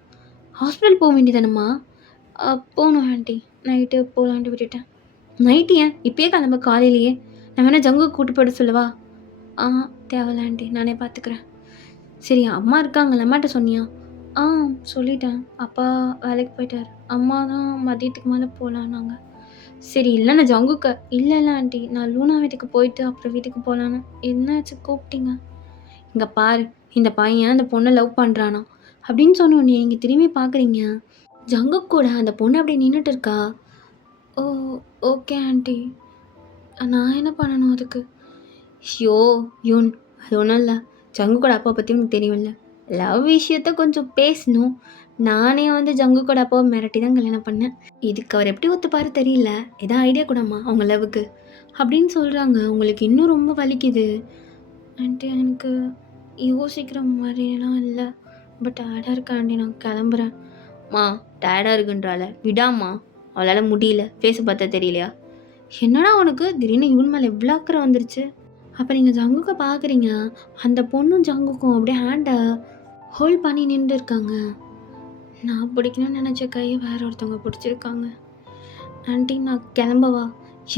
ஹாஸ்பிட்டல் போக வேண்டியதானம்மா? போகணும் ஆண்டி, நைட்டு போகலான்ட்டு விட்டுட்டேன். நைட்டு ஏன்? இப்போயே கிளம்ப, காலையிலேயே. நான் வேணா ஜங்கு கூட்டு போய்ட்டு சொல்லவா? தேவையில்ல ஆண்டி, நானே பார்த்துக்கிறேன். சரி அம்மா இருக்காங்களா? அம்மாட்ட சொன்னியா? சொல்லிட்டேன். அப்பா வேலைக்கு போயிட்டார். அம்மா தான் மதியத்துக்கு மேலே போகலான்னாங்க. சரி இல்லைண்ணா ஜங்குக்க. இல்லை ஆண்டி, நான் லூனா வீட்டுக்கு போயிட்டு அப்புறம் வீட்டுக்கு போகலான்னு. என்னாச்சு கூப்பிட்டீங்க? இங்கே பாரு, இந்த பையன் அந்த பொண்ணை லவ் பண்ணுறானா அப்படின்னு சொன்னோன்னே நீங்கள் திரும்பி பார்க்குறீங்க. ஜங்கு கூட அந்த பொண்ணு அப்படியே நின்றுட்டு இருக்கா. ஓ ஓகே ஆண்டி, நான் என்ன பண்ணணும் அதுக்கு? யூன் அது ஒன்றும் இல்லை. ஜங்கு கூட அப்பா பற்றி உனக்கு தெரியும்ல, லவ் விஷயத்த கொஞ்சம் பேசணும். நானே வந்து ஜங்கு கூட அப்பாவை மிரட்டி தான் கல்யாணம் பண்ணேன். இதுக்கு அவர் எப்படி ஒத்துப்பாரு தெரியல. எதாவது ஐடியா கூடம்மா அவங்க லவ்வுக்கு அப்படின்னு சொல்கிறாங்க. உங்களுக்கு இன்னும் ரொம்ப வலிக்குது ஆண்டி. எனக்கு யோசிக்கிற மாதிரிலாம் இல்லை, பட் டயர்டாக இருக்கா ஆண்டி, நான் கிளம்புறேன். டயர்டாக இருக்குன்றால விடாமா, அவளால் முடியல. ஃபேஸை பார்த்தா தெரியலையா? என்னடா உனக்கு திடீர்னு இவன் மேலே எவ்வளோ அக்கறை வந்துருச்சு? அப்போ நீங்கள் ஜங்குக்கை பார்க்குறீங்க. அந்த பொண்ணும் ஜங்குக்கும் அப்படியே ஹேண்டை ஹோல்ட் பண்ணி நின்று இருக்காங்க. நான் பிடிக்கணும்னு நினச்ச கையை வேற ஒருத்தவங்க பிடிச்சிருக்காங்க. ஆண்டி நான் கிளம்பவா?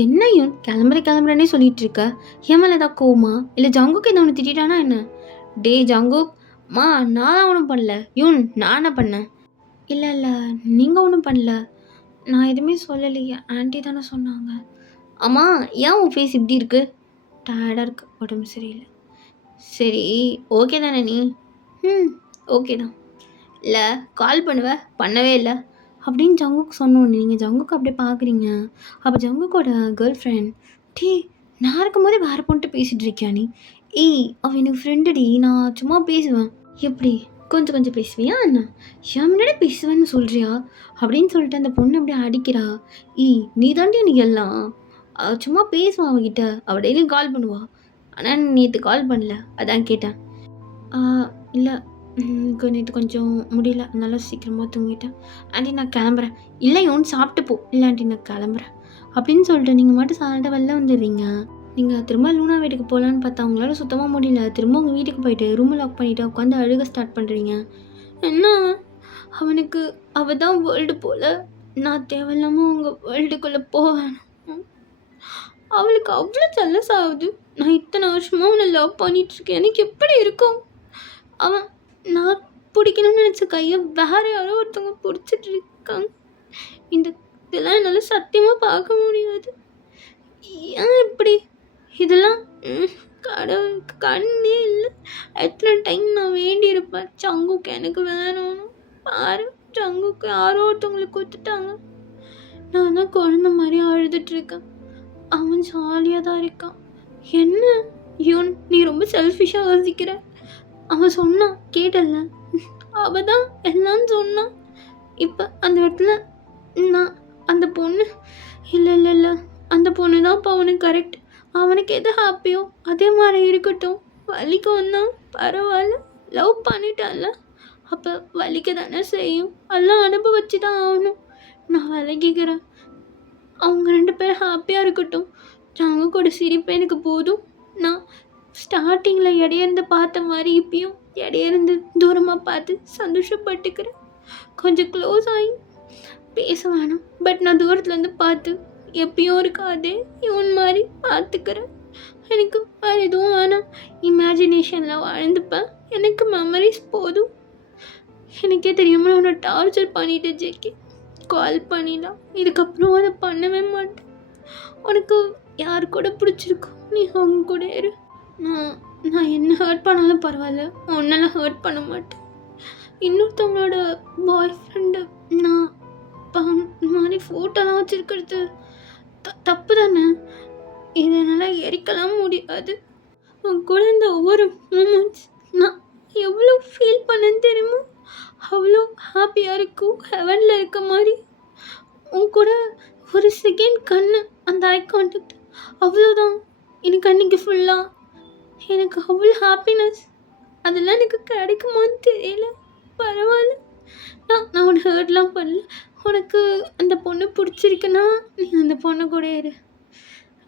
என்னையும் கிளம்புறேன்னே சொல்லிட்டு இருக்க. என் மேலே ஏதாவது கோவமா? இல்லை ஜங்குக்கு எதை ஒன்று திட்டானா என்ன? டே ஜங்குக், நான் தான் ஒன்றும் பண்ணல. யூன் நானே பண்ணேன். இல்லை நீங்கள் ஒன்றும் பண்ணல, நான் எதுவுமே சொல்லலையே. ஆண்டி தானே சொன்னாங்க. அம்மா ஏன் உன் ஃபேஸ் இப்படி இருக்குது? டயர்டாக இருக்குது, உடம்பு சரியில்லை. சரி ஓகே தானே நீ? ஓகே தான். இல்லை கால் பண்ணவே இல்லை அப்படின்னு ஜங்குக்கு சொன்னோன்னு நீங்கள் ஜங்குக்கு அப்படியே பார்க்குறீங்க. அப்போ ஜங்குக்கோட கேர்ள் ஃப்ரெண்ட், நான் இருக்கும்போதே வேறு பொண்ணுட்டு பேசிகிட்டு இருக்கியா நீ? அவள் எனக்கு ஃப்ரெண்டுடி, நான் சும்மா பேசுவேன். எப்படி கொஞ்சம் பேசுவியா என்ன? என் முன்னாடி பேசுவேன்னு சொல்கிறியா அப்படின்னு சொல்லிட்டு அந்த பொண்ணு அப்படியே அடிக்கிறா. நீ தாண்டி எனக்கு எல்லாம். சும்மா பேசுவான் அவகிட்ட, அவள் டெய்லியும் கால் பண்ணுவா. ஆனால் நேற்று கால் பண்ணல, அதான் கேட்டேன். இல்லை நேற்று கொஞ்சம் முடியல, அதனால சீக்கிரமாக தூங்கிட்டேன். ஆண்டி நான் கிளம்புறேன். இல்லை ஒன்று சாப்பிட்டு போ. இல்லை ஆண்டி நான் கிளம்புறேன் அப்படின்னு சொல்லிட்டு நீங்கள் மட்டும் சாப்பிட்டு வெளில வந்துடுறீங்க. நீங்கள் திரும்ப லூனா வீட்டுக்கு போகலான்னு பார்த்தா அவங்களால சுத்தமாக முடியல. திரும்ப உங்கள் வீட்டுக்கு போயிட்டு ரூமை லாக் பண்ணிவிட்டு உட்காந்து அழுக ஸ்டார்ட் பண்ணுறீங்க. என்ன அவனுக்கு அவள் தான் வேர்ல்டு போல், நான் தேவையில்லாமல் உங்கள் வேர்ல்டுக்குள்ளே போவேன். அவளுக்கு அவ்வளோ ஜெலஸ் ஆகுது. நான் இத்தனை வருஷமாக அவனை லவ் பண்ணிகிட்ருக்கேன், எனக்கு எப்படி இருக்கும்? அவன் நான் பிடிக்கணும்னு நினச்ச கையை வேறு யாரோ ஒருத்தவங்க பிடிச்சிட்டு இருக்காங்க. இதெல்லாம் என்னால் சத்தியமாக பார்க்க முடியாது. ஏன் இப்படி? இதெல்லாம் கடவுளுக்கு கண்ணே இல்லை. எத்தனை டைம் நான் வேண்டியிருப்பேன் ஜங்குக்கு எனக்கு வேணும்னு. பாரு ஜங்குக்கு யாரோ ஒருத்தவங்களுக்கு கொடுத்துட்டாங்க. நான் தான் குழந்த மாதிரி அழுதுட்ருக்கேன். அவன் ஜாலியாக தான் இருக்கான். என்ன யூன் நீ ரொம்ப செல்ஃபிஷாக யோசிக்கிற? அவன் சொன்னான் கேட்டல, அவள் தான் எல்லாம் சொன்னான். இப்போ அந்த இடத்துல நான் அந்த பொண்ணு இல்லை அந்த பொண்ணு தான் இப்போ அவனுக்கு கரெக்ட். அவனுக்கு எது ஹாப்பியோ அதே மாதிரி இருக்கட்டும். வலிக்க வந்தான் பரவாயில்ல, லவ் பண்ணிட்டான்ல, அப்போ வலிக்க தானே செய்யும். எல்லாம் அனுபவிச்சு தான் ஆகணும். நான் விலகிக்கிறேன். அவங்க 2 பேரும் ஹாப்பியாக இருக்கட்டும். ஜங்கு கூட சிரிப்பு எனக்கு போதும். நான் ஸ்டார்டிங்கில் இடையிருந்து பார்த்த மாதிரி இப்பயும் இடையிருந்து தூரமாக பார்த்து சந்தோஷப்பட்டுக்கிறேன். கொஞ்சம் க்ளோஸ் ஆகி பேச வேணாம், பட் நான் தூரத்துலேருந்து பார்த்து எப்பயும் இருக்காதே இவன் மாதிரி பார்த்துக்கிறேன். எனக்கு வேறு எதுவும் வேணாம். இமேஜினேஷனில் வாழ்ந்துப்பேன். எனக்கு மெமரிஸ் போதும். எனக்கே தெரியாமல் உன்னை டார்ச்சர் பண்ணிட்டு ஜெக்கி கால் பண்ணிடலாம். இதுக்கப்புறம் அதை பண்ணவே மாட்டேன். உனக்கு யார் கூட பிடிச்சிருக்கோ நீ அவங்க கூட இரு. நான் நான் என்ன ஹர்ட் பண்ணாலும் பரவாயில்ல, உன்னெல்லாம் ஹர்ட் பண்ண மாட்டேன். இன்னொருத்தவங்களோட பாய் ஃப்ரெண்டு நான் இந்த மாதிரி ஃபோட்டோலாம் வச்சுருக்கிறது தப்பு தானே. இதை என்னால் எரிக்கலாம் முடியாது. உன் கூட இந்த ஒவ்வொரு மூமெண்ட்ஸ் நான் எவ்வளோ ஃபீல் பண்ணேன்னு தெரியுமா? அவ்வளோ ஹாப்பியாக இருக்கும், ஹெவனில் இருக்க மாதிரி. உன் கூட ஒரு செகண்ட் கண்ணு, அந்த ஐ கான்டாக்ட், அவ்வளோதான் எனக்கு அன்றைக்கி ஃபுல்லாக. எனக்கு அவ்வளோ ஹாப்பினஸ். அதெல்லாம் எனக்கு கிடைக்குமான்னு தெரியல. பரவாயில்ல, நான் உன்னை ஹர்ட்லாம் பண்ணல. உனக்கு அந்த பொண்ணு பிடிச்சிருக்குன்னா நீ அந்த பொண்ணு கூட இரு.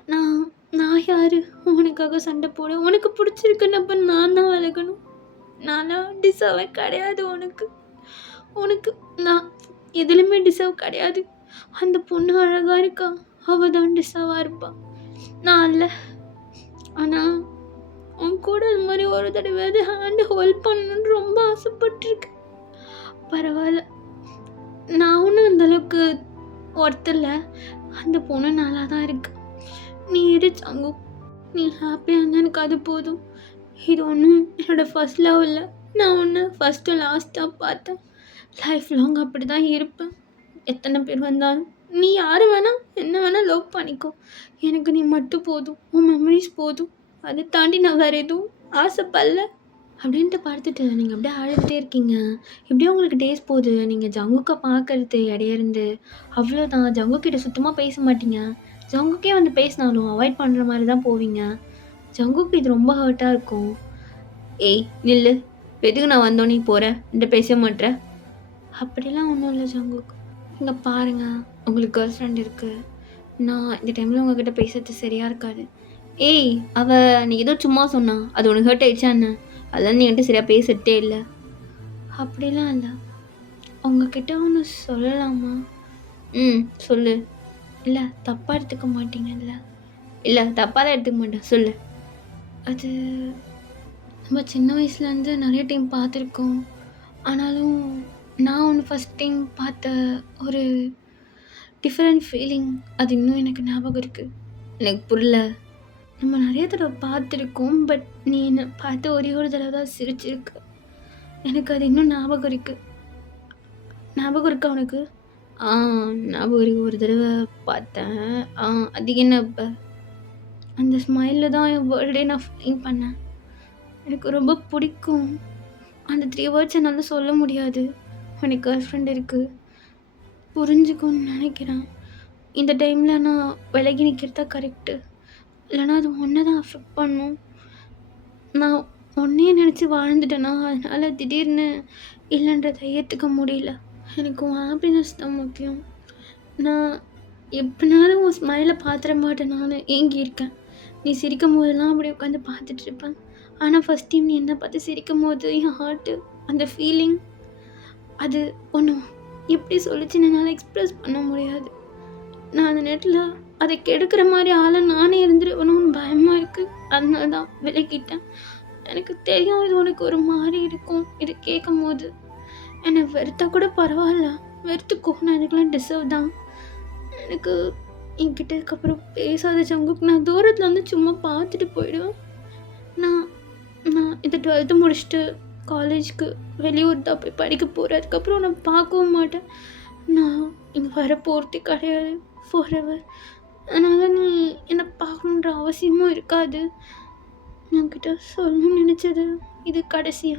நான் யார் உனக்காக சண்டை போட? உனக்கு பிடிச்சிருக்குன்னப்ப நான் தான் விலகணும். நான்லாம் டிசர்வே கிடையாது உனக்கு நான் எதுலையுமே டிசர்வ் கிடையாது. அந்த பொண்ணு அழகாக இருக்கா, அவள் தான் டிசர்வாக இருப்பாள், நான் இல்லை. ஆனால் உன் கூட அது மாதிரி ஒரு தடவையாவது ஹேண்டை ஹோல்ட் பண்ணணுன்னு ரொம்ப ஆசைப்பட்டிருக்கேன். பரவாயில்ல, நான் ஒன்றும் அந்தளவுக்கு ஒருத்தரில்ல. அந்த பொண்ணு நல்லா தான் இருக்கு. நீ இரு சங்கு, நீ ஹாப்பியாக இருந்தால் எனக்கு அது போதும். இது ஒன்றும் என்னோடய ஃபர்ஸ்ட் லவ் இல்லை. நான் ஒன்று ஃபஸ்ட்டு லாஸ்ட்டாக பார்த்தேன். லைஃப் லாங் அப்படி தான் இருப்பேன். எத்தனை பேர் வந்தாலும் நீ யார் வேணால் என்ன வேணால் லவ் பண்ணிக்கோ. எனக்கு நீ மட்டும் போதும், உன் மெமரிஸ் போதும். அதை தாண்டி நான் வேறு எதுவும் ஆசைப்படல அப்படின்ட்டு பார்த்துட்டு நீங்கள் அப்படியே அழுதுகிட்டே இருக்கீங்க. இப்படியே உங்களுக்கு டேஸ் போகுது. நீங்கள் ஜங்குக்கை பார்க்கறது இடையிருந்து அவ்வளோதான். ஜங்குக்கிட்ட சுத்தமாக பேச மாட்டீங்க. ஜங்குக்கே வந்து பேசினாலும் அவாய்ட் பண்ணுற மாதிரி தான் போவீங்க. ஜங்குக்கு இது ரொம்ப ஹர்ட்டாக இருக்கும். ஏய் நில்லு, எதுக்கு நான் வந்தோன்னே போகிறேன், என்கிட்ட பேச மாட்டேன். அப்படிலாம் ஒன்றும் இல்லை ஜங்குக்கு. இங்கே பாருங்கள், உங்களுக்கு கேர்ள் ஃப்ரெண்ட் இருக்குது. நான் இந்த டைமில் உங்ககிட்ட பேசுறது சரியாக இருக்காது. ஏய் நீ ஏதோ சும்மா சொன்னா, அது உனக்கு ஹர்ட் ஆயிடுச்சா என்ன? அதெல்லாம் நீ என்கிட்ட சரியாக பேசிட்டே இல்லை. அப்படிலாம் இல்லை. உங்ககிட்ட ஒன்று சொல்லலாமா? சொல்லு. இல்லை தப்பாக எடுத்துக்க மாட்டீங்கல்ல? இல்லை தப்பாக தான் எடுத்துக்க மாட்டேன், சொல்லு. அது நம்ம சின்ன வயசுலேருந்து நிறைய டைம் பார்த்துருக்கோம். ஆனாலும் நான் ஒன்று ஃபஸ்ட் டைம் பார்த்த ஒரு டிஃப்ரெண்ட் ஃபீலிங் அது இன்னும் எனக்கு ஞாபகம் இருக்குது. எனக்கு புரியல. நம்ம நிறைய தடவை பார்த்துருக்கோம், பட் நீ என்னை பார்த்து ஒரே ஒரு தடவை தான் சிரிச்சிருக்கு. எனக்கு அது இன்னும் ஞாபகம் இருக்குது. ஞாபகம் இருக்கா உனக்கு? ஞாபகம் இருக்கு. ஒரு தடவை பார்த்தேன். அது என்ன இப்போ? அந்த ஸ்மைலில் தான் என் வேர்ல்டே நான் ஃபீல் பண்ணேன். எனக்கு ரொம்ப பிடிக்கும். அந்த 3 வேர்ட்ஸ் என்னால் சொல்ல முடியாது. எனக்கு கேர்ள் ஃப்ரெண்ட் இருக்குது, புரிஞ்சுக்கும்னு நினைக்கிறேன். இந்த டைமில் நான் விலகி நிற்கிறது தான் கரெக்டு. இல்லைனா அது ஒன்றை தான் அஃபெக்ட் பண்ணும். நான் ஒன்றையே நினச்சி வாழ்ந்துட்டேன்னா அதனால் திடீர்னு இல்லைன்றதை ஏற்றுக்க முடியல. எனக்கு உன் ஹாப்பினஸ் தான் முக்கியம். நான் எப்படினாலும் உன் ஸ்மைலை பார்த்துட மாட்டேன். நான் ஏங்கியிருக்கேன். நீ சிரிக்கும் போதெல்லாம் அப்படி உட்காந்து பார்த்துட்ருப்பேன். ஆனால் ஃபஸ்ட் டைம் நீ என்னை பார்த்து சிரிக்கும் போது என் ஹார்ட்டு அந்த ஃபீலிங் அது ஒன்று எப்படி சொல்லிச்சுன்னு என்னால் எக்ஸ்ப்ரெஸ் பண்ண முடியாது. நான் அந்த நேரத்தில் அதை கெடுக்கிற மாதிரி ஆளை நானே இருந்துருவணும்னு பயமாக இருக்குது. அதனால தான் விலகிட்டேன். எனக்கு தெரியும் இது உனக்கு ஒரு மாதிரி இருக்கும். இது கேட்கும் போது என்னை வெறுத்தா கூட பரவாயில்ல, வெறுத்துக்கோ. நான் எனக்குலாம் டிசர்வ் தான். எனக்கு என்கிட்ட இதுக்கப்புறம் பேசாத ஜங்குக்கு நான் தூரத்தில் வந்து சும்மா பார்த்துட்டு போயிடுவேன். நான் இந்த 12th முடிச்சுட்டு காலேஜுக்கு வெளியூர் தான் போய் படிக்க போகிறேன். அதுக்கப்புறம் நான் பார்க்கவும் மாட்டேன். நான் இங்கே வர போகிறதே கிடையாது ஃபாரெவர். அதனால் நீ என்னை பார்க்கணுன்ற அவசியமும் இருக்காது. என்கிட்ட சொல்லணும்னு நினச்சது இது கடைசி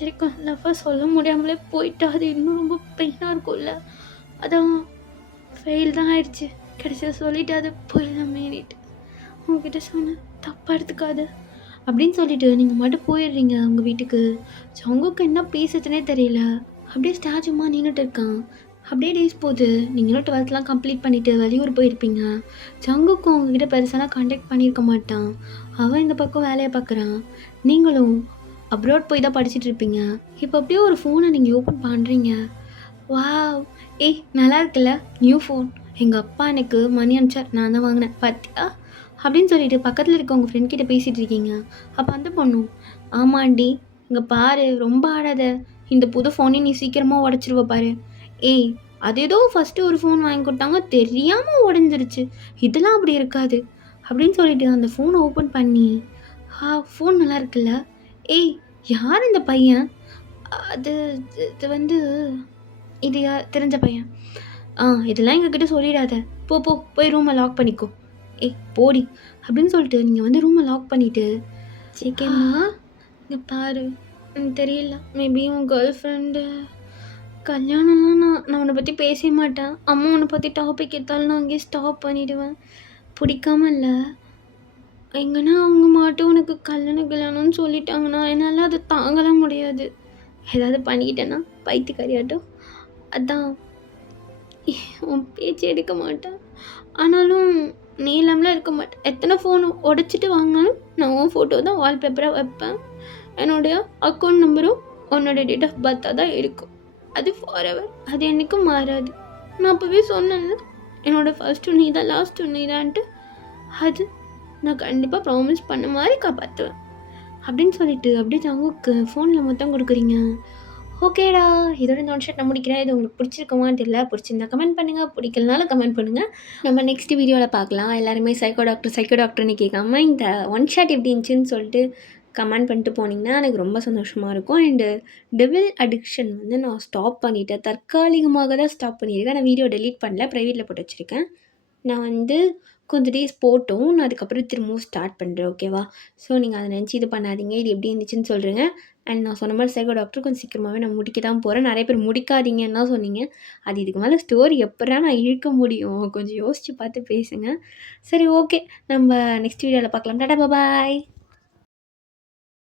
வரைக்கும் லவ்வாக சொல்ல முடியாமலே போயிட்டா அது இன்னும் ரொம்ப பெயினாக இருக்கும்ல. அதான் ஃபெயில் தான் ஆயிடுச்சு. கடைசியாக சொல்லிவிட்டு அது போயிடலாம் மீறிட்டு உங்ககிட்ட சொன்னேன், தப்பாக எடுத்துக்காது அப்படின்னு சொல்லிவிட்டு நீங்கள் மட்டும் போயிடுறீங்க உங்கள் வீட்டுக்கு. ஜங்குக்கு என்ன பேசுறதுனே தெரியல. அப்படியே ஸ்டாச்சுமா நின்றுட்டு இருக்கான். அப்படியே டேஸ் போகுது. நீங்களும் 12th கம்ப்ளீட் பண்ணிவிட்டு வெளியூர் போயிருப்பீங்க. ஜங்குக்கும் உங்ககிட்ட பெருசாலாம் கான்டாக்ட் பண்ணியிருக்க மாட்டான். அவன் இந்த பக்கம் வேலையை பார்க்குறான். நீங்களும் அப்ராட் போய் தான் படிச்சுட்டு இருப்பீங்க. இப்போ அப்படியே ஒரு ஃபோனை நீங்கள் ஓப்பன் பண்ணுறீங்க. வாவ், ஏய் நல்லா இருக்குல்ல நியூ ஃபோன். எங்கள் அப்பா எனக்கு மணி அனுப்பிச்சார், நான் தான் வாங்கினேன் பார்த்தியா அப்படின்னு சொல்லிட்டு பக்கத்தில் இருக்க உங்கள் ஃப்ரெண்ட் கிட்டே பேசிகிட்டு இருக்கீங்க. அப்போ அந்த பொண்ணும், ஆமாண்டி இங்கே பாரு ரொம்ப ஆடாத, இந்த புது ஃபோனையும் நீ சீக்கிரமாக உடச்சிருவ பாரு. ஏய் அது ஏதோ ஃபஸ்ட்டு ஒரு ஃபோன் வாங்கி கொடுத்தாங்க, தெரியாமல் உடஞ்சிருச்சு, இதெல்லாம் அப்படி இருக்காது அப்படின்னு சொல்லிட்டு அந்த ஃபோனை ஓப்பன் பண்ணி ஃபோன் நல்லா இருக்குல்ல? ஏய் யார் இந்த பையன்? அது இது வந்து இது தெரிஞ்ச பையன். இதெல்லாம் எங்ககிட்ட சொல்லிடாத. போ போ போய் ரூமை லாக் பண்ணிக்கோ. ஏய் போடி அப்படின்னு சொல்லிட்டு நீங்கள் வந்து ரூமை லாக் பண்ணிவிட்டு சீக்கிரமா இங்கே பாரு எனக்கு தெரியல மேபி உன் கேர்ள் ஃப்ரெண்டு கல்யாணம்லாம் நான் உன்னை பற்றி பேச மாட்டேன். அம்மா உன்னை பற்றி டாபிக் எடுத்தாலும் நான் அங்கேயே ஸ்டாப் பண்ணிவிடுவேன். பிடிக்காம இல்லை எங்கன்னா அவங்க மாட்டும் உனக்கு கல்யாணம்னு சொல்லிட்டாங்கன்னா என்னால் அதை தாங்கலாம் முடியாது. ஏதாவது பண்ணிக்கிட்டேன்னா பைத்தியக்காரியாட்டம். அதான் உன் பேச்சு எடுக்க மாட்டேன். ஆனாலும் நீளம்லாம் இருக்க மாட்டேன். எத்தனை ஃபோன் உடச்சிட்டு வாங்கினாலும் நான் உன் ஃபோட்டோ தான் வால்பேப்பராக வைப்பேன். என்னுடைய அக்கௌண்ட் நம்பரும் உன்னோட டேட் ஆஃப் பர்த்தாக தான் இருக்கும். அது ஃபாரெவர். அது என்றைக்கும் மாறாது. நான் அப்போவே சொன்னேன்ல என்னோடய ஃபர்ஸ்ட்டு நீ தான் லாஸ்ட்டு நீ தான்ட்டு. அது நான் கண்டிப்பாக ப்ராமிஸ் பண்ண மாதிரி காப்பாற்றுவேன் அப்படின்னு சொல்லிட்டு அப்படியே ஜங்குக்கு ஃபோனில் மொத்தம் கொடுக்குறீங்க. ஓகேடா, இதோட இந்த ஒன் ஷாட் நான் முடிக்கிறேன். இது உங்களுக்கு பிடிச்சிருக்குமான்னு தெரியல. பிடிச்சிருந்தா கமெண்ட் பண்ணுங்கள், பிடிக்கலனாலும் கமெண்ட் பண்ணுங்கள். நம்ம நெக்ஸ்ட் வீடியோவில் பார்க்கலாம். எல்லாருமே சைக்கோ டாக்டர்னு கேட்காம இந்த ஒன் ஷாட் எப்படி இருந்துச்சுன்னு சொல்லிட்டு கமெண்ட் பண்ணிட்டு போனீங்கன்னா எனக்கு ரொம்ப சந்தோஷமாக இருக்கும். அண்டு டெவில் அடிக்ஷன் வந்து நான் ஸ்டாப் பண்ணிட்டேன். தற்காலிகமாக தான் ஸ்டாப் பண்ணியிருக்கேன். நான் வீடியோ டெலீட் பண்ணல, ப்ரைவேட்டில் போட்டு வச்சுருக்கேன். நான் வந்து கொஞ்சம் டேஸ் போட்டும் நான் அதுக்கப்புறம் திரும்பவும் ஸ்டார்ட் பண்ணுறேன். ஓகேவா? ஸோ நீங்கள் அதை நினச்சி இது பண்ணாதீங்க. இது எப்படி இருந்துச்சுன்னு சொல்கிறேங்க. அண்ட் நான் சொன்ன மாதிரி சைக்கோ டாக்டர் கொஞ்சம் சீக்கிரமாகவே நான் முடிக்க தான் போகிறேன். நிறைய பேர் முடிக்காதீங்கன்னு தான் சொன்னீங்க. அது இதுக்கு மேலே ஸ்டோரி எப்படா நான் இழுக்க முடியும்? கொஞ்சம் யோசித்து பார்த்து பேசுங்க. சரி, ஓகே. நம்ம நெக்ஸ்ட் வீடியோவில் பார்க்கலாம். டாடா பாய்.